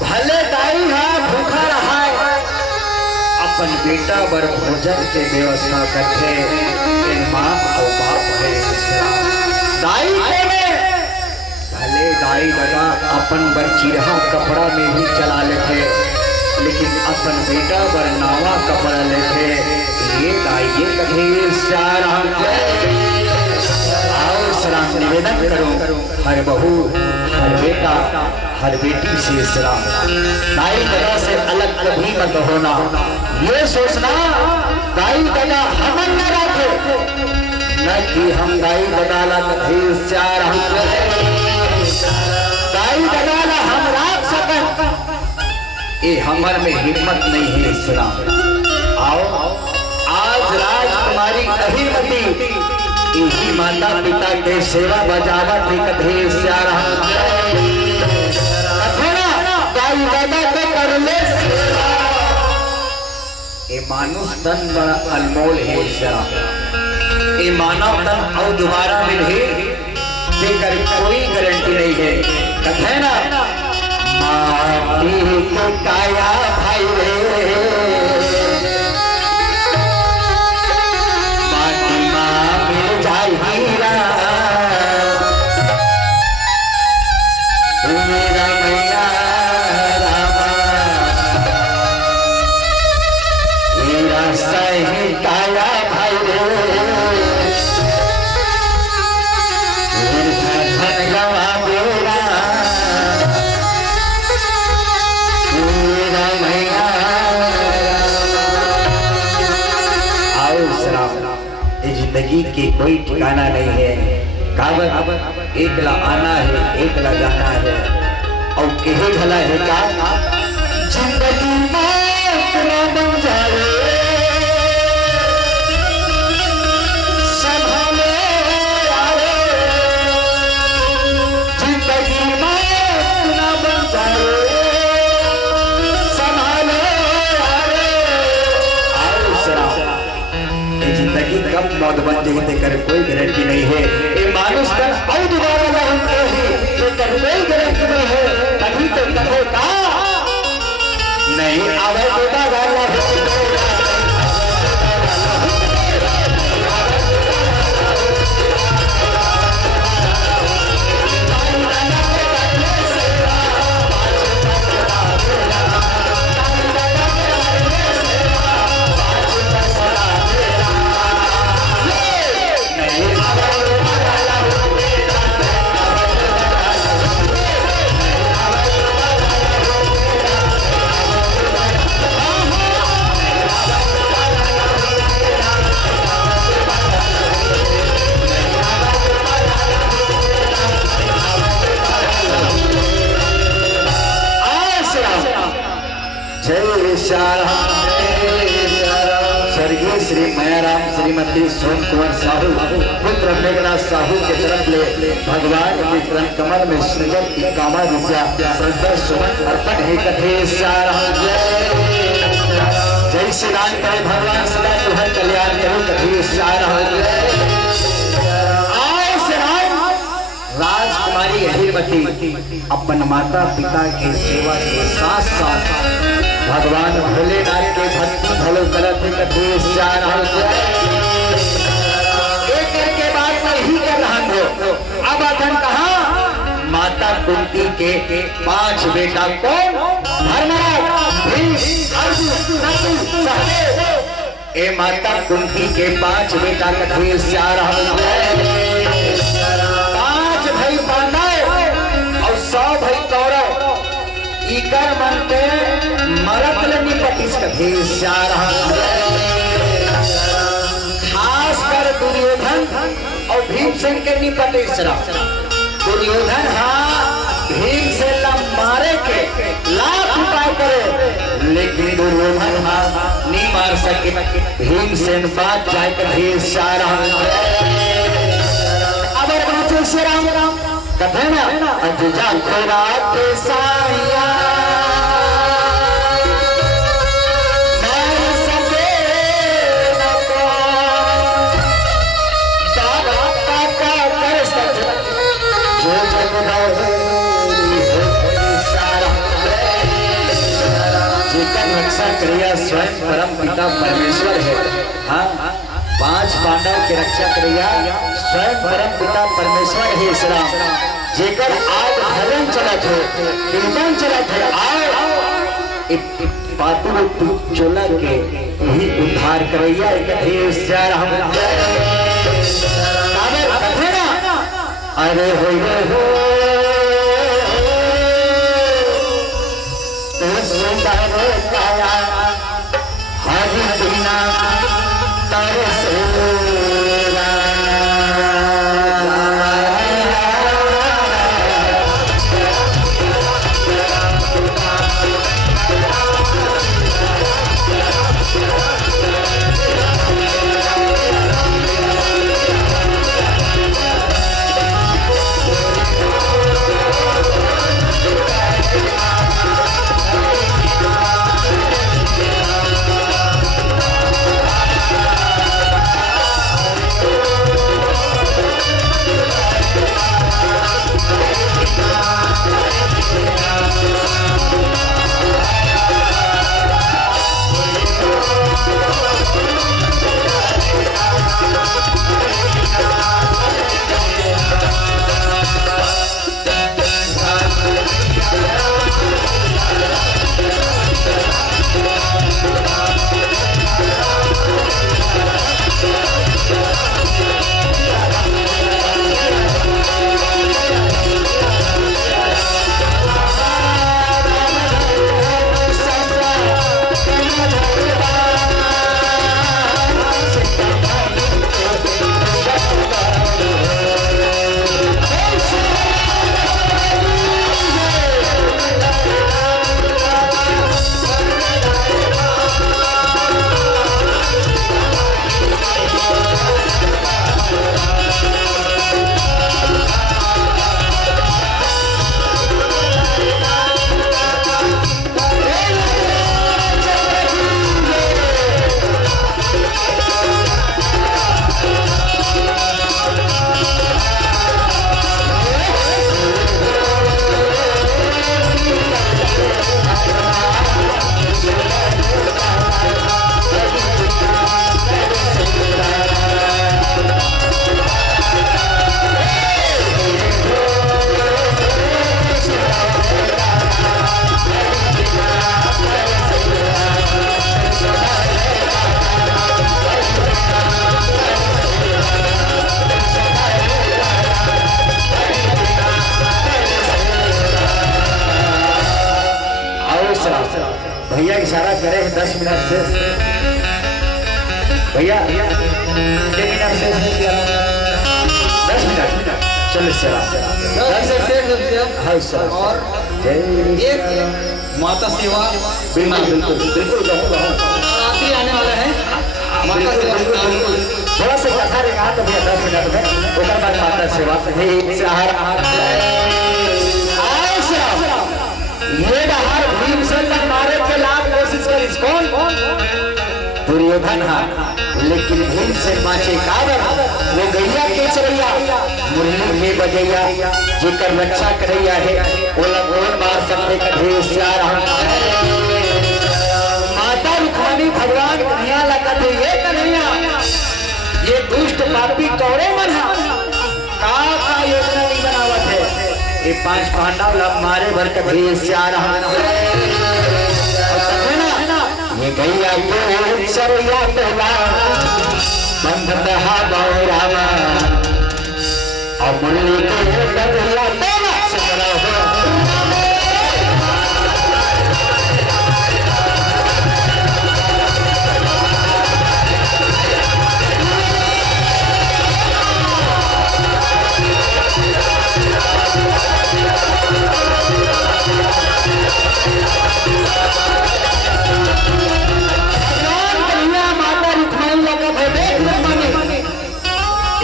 भले दाई है भूखा रहा अपन बेटा बर भोजन के व्यवस्था करते माँ और बाप है श्राम दाई भले दाई दादा अपन बर चिरहा कपड़ा में ही चला लेते लेकिन अपन बेटा बर नावा कपड़ा लेते ये दाई ये कहे आओ सलाम निवेदन करो हर बहू हर बेटा हर बेटी से सलाम दाई दादा से अलग कभी मत होना ये सोचना दाई दादा हमन न रखे न कि हम दाई दगाला दाई दगाला हम राख सकन ये हमर में हिम्मत नहीं है श्राम आओ आज राजकुमारी अहिमती यही माता पिता के सेवा बजावा थे कथे दाई दादा के कर ले ये मानुष तन बड़ा अनमोल है श्राम ये मानव तन और दोबारा मिले देकर कोई गारंटी नहीं है कथे ना माटी को काया भाई रे माटी माँ मिल जाए हीरा मेरा मैया रामा मेरा सही काया भाई रे जिंदगी के कोई ठिकाना नहीं है कावत एक ला आना है एक ला जाना है और कहे भला है का जिंदगी मौत न बन जाए संभाले मद बन जाते कर कोई गारंटी नहीं है। ये मानुष का और दोबारा ना हम कहे ये कर कोई गारंटी नहीं है। तभी तो कहे का नहीं आवे बेटा गाना स्वर्गीय श्री मायाराम श्रीमती सोम कुंवर साहू पुत्र मेघनाथ साहू के तरफ ले भगवान के चरण कमल में सुंदर की कामा विद्या श्रद्धा सुमन अर्पण है कथे जय श्री राम करे भगवान सदा तुम्हारे कल्याण करो कथे राजकुमारी अहिरवती अपन माता पिता के सेवा के साथ साथ भगवान भोलेनाथ के भक्ति भलो करत कथे एक के बाद में ही कर रहा हो। अब अधन कहा माता कुंती के 5 बेटा कौन धर्मराज भीष्म अर्जुन नकुल सहदेव। ए माता कुंती के 5 बेटा कथे 5 भाई पांडव और 100 भाई कौरव इकर मन पे मरत लनी पटिस कथे खास कर दुर्योधन और भीमसेन के निपटिस दुर्योधन भीमसेन मारे के लाख उपाय करे लेकिन दुर्योधन नहीं मार सके। भीमसेन बात जाए कथे अबर बात श्री राम कथे ना अजजा रात साया रक्षा क्रिया स्वयं परम पिता परमेश्वर है। हाँ 5 पांडव की रक्षा क्रिया स्वयं परम पिता परमेश्वर है। श्राम जेकर आज भजन चलत है कीर्तन चलत है आओ पातु चोला के ही उद्धार करैया अरे हो हरि बिना करे 10 मिनट से भैया 10 मिनट से 10 मिनट चल सर और एक माता सेवा बिल्कुल रात्रि आने वाला है माता सेवा थोड़ा सा कथा रहेगा तो भैया 10 मिनट में उसके बाद माता सेवा ये बाहर भीमसेन तक मारे के लाभ कोशिश करी कौन दुर्योधन लेकिन भीमसेन माचे काबर वो गैया के चरैया मुरली में बजैया जेकर रक्षा करैया है वो लगोन मार सकते कधे श्यार माता रुक्मणी भगवान कन्हैया लगत ये कन्हैया ये दुष्ट पापी कौरे मना का योजना नहीं बनावत है ये 5 पांडव लग मारे भर कधे श्यार ये गैया को चरैया पहला बंध रहा बौरावा और मुरली के बदला पहला सुना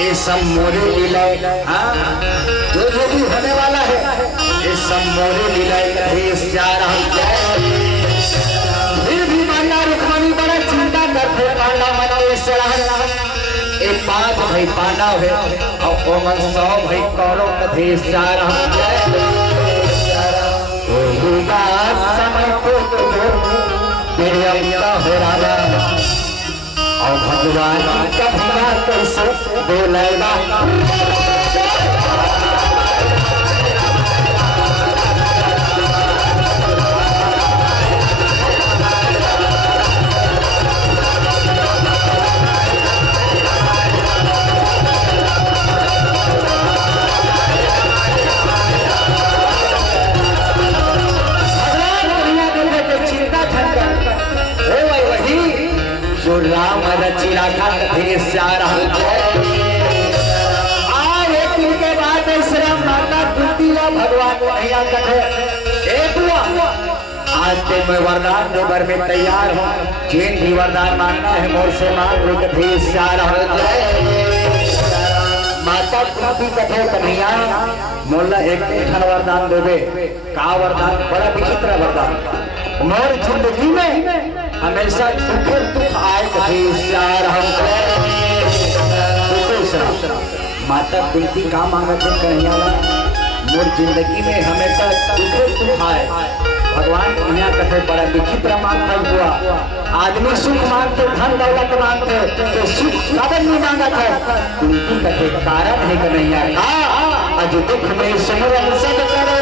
ये सब मोरे लीला जो भी होने वाला है ये सब मोरे लीला जा रहा फिर भी माता रुक्मणी बड़ा चिंता करते पांडव ये 5 भाई पांडव है और ओमन 100 भाई कौरव कधेश जा रहा समय को मेरे हो रहा और भगवान का भला कैसे बोलेगा राम रचिरा का कधेश जा रहा के बाद माता कुंतीला भगवान कन्हैया कथे आज ते मैं वरदान देवर में तैयार हूँ जिन भी वरदान मांगना है मोर से मांग लो कधेश जा रहा माता कुंती कथे कन्हैया मोला एक वरदान देवे का वरदान बड़ा विचित्र वरदान मोर जिंदगी में हमेशा दुख आए माता कुंती का मांगत है कन्हैया मोर जिंदगी में हमेशा दुख आए भगवान कन्हैया कथे बड़ा विचित्र मांगता हुआ आदमी सुख मांगते धन दौलत मांगते तो सुख कदम नहीं मांगा था कुंती कथे कारण है कन्हैया का अज दुख में सुमरन सब करे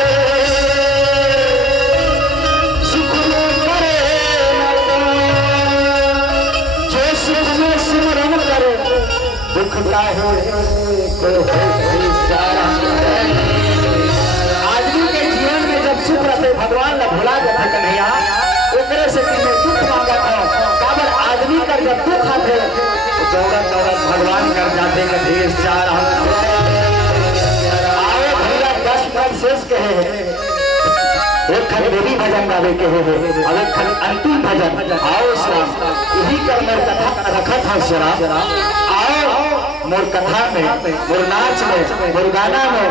दुख का हो आदमी के जीवन में जब सुख रहते भगवान ने भुला जाता कन्हैया ओकरे से कि मैं दुख मांगा था काबर आदमी का जब दुख आते दौड़त भगवान कर जाते कधेश जा रहा आओ भैया 10 मिनट शेष कहे एक खन देवी भजन गावे के हो अब एक खन अंतिम भजन आओ श्राम यही कर मैं कथा रखा था श्राम आओ मोर कथा में मोर नाच में मोर गाना में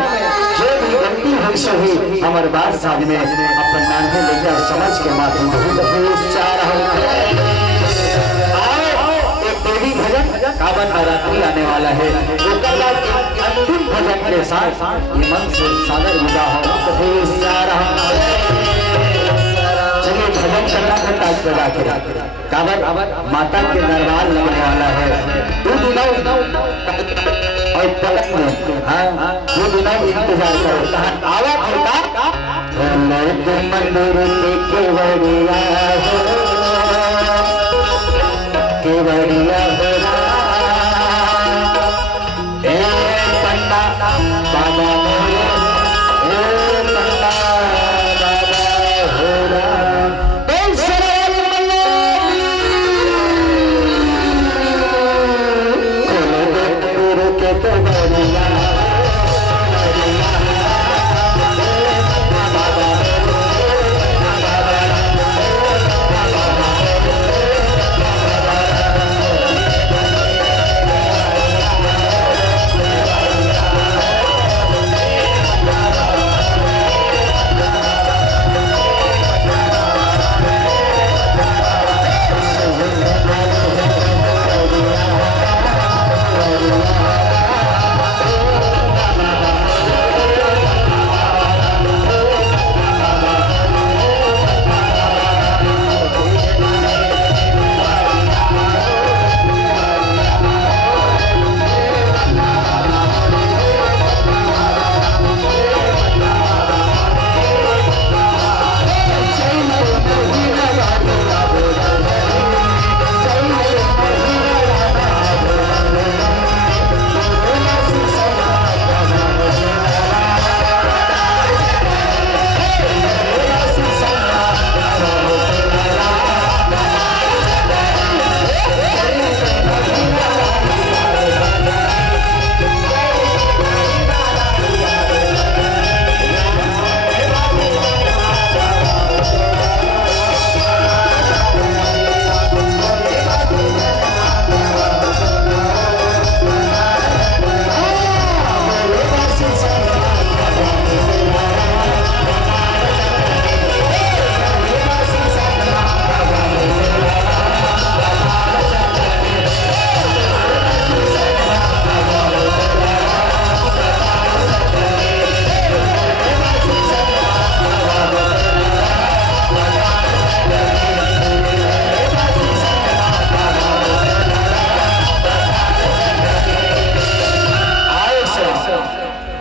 जो भी गलती हुई सो हुई हमारे बात साथ में अपन नान्हे लेकर समझ के माथे बहुत चाह रहा आओ एक देवी भजन कावन नवरात्रि आने वाला है अंतिम भजन के साथ ये मन से सागर विदा हो बहुत चाह रहा चलिए भजन करना है ताज बजा के काबर माता के दरबार लगने वाला है 2 दिनों और पलक में हाँ 2 दिनों इंतजार करो आवा होता मंदिर केवड़िया पंडा बाबा पंडा बाबा हो रहा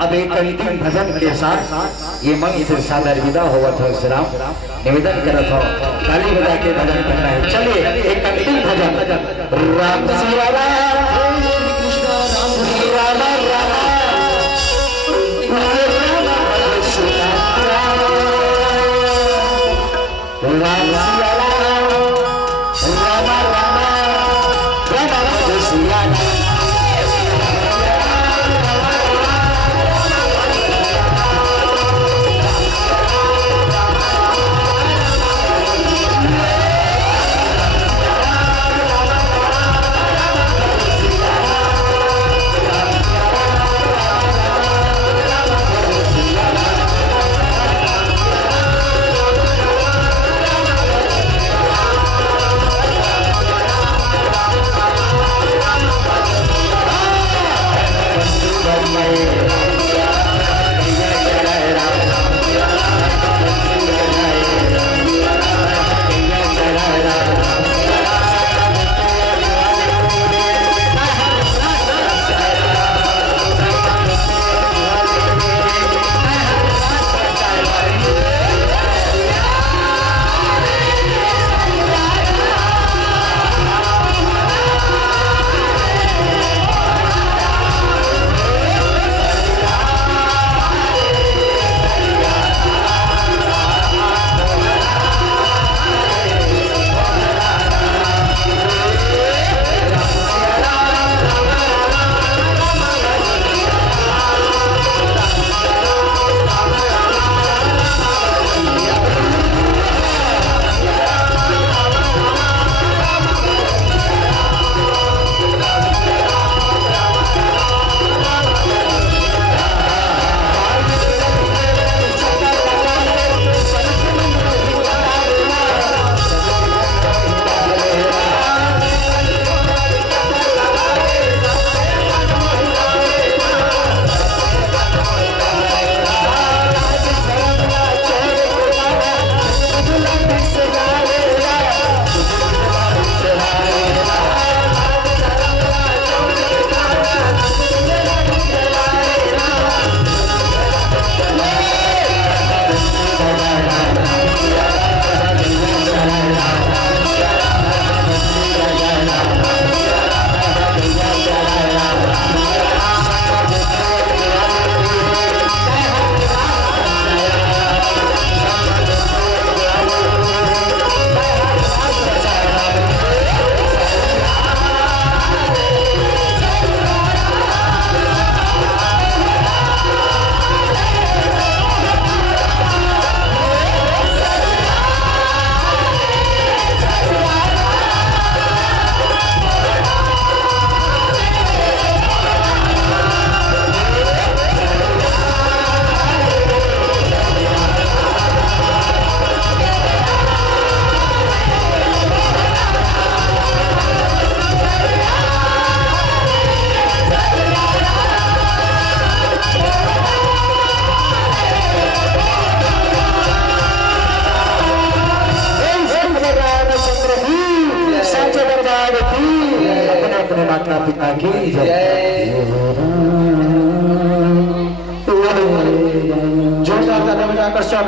अब एक अंतिम भजन के साथ ये मंच से सादर विदा होगा था सलाम निवेदन करत हो ताली बजा के भजन करना है। चलिए एक अंतिम भजन राम सिया राम कृष्ण राम सिया राम राम सिया राम सिया राम माता पिता की जय। जोरदार तालियां बजाकर स्वागत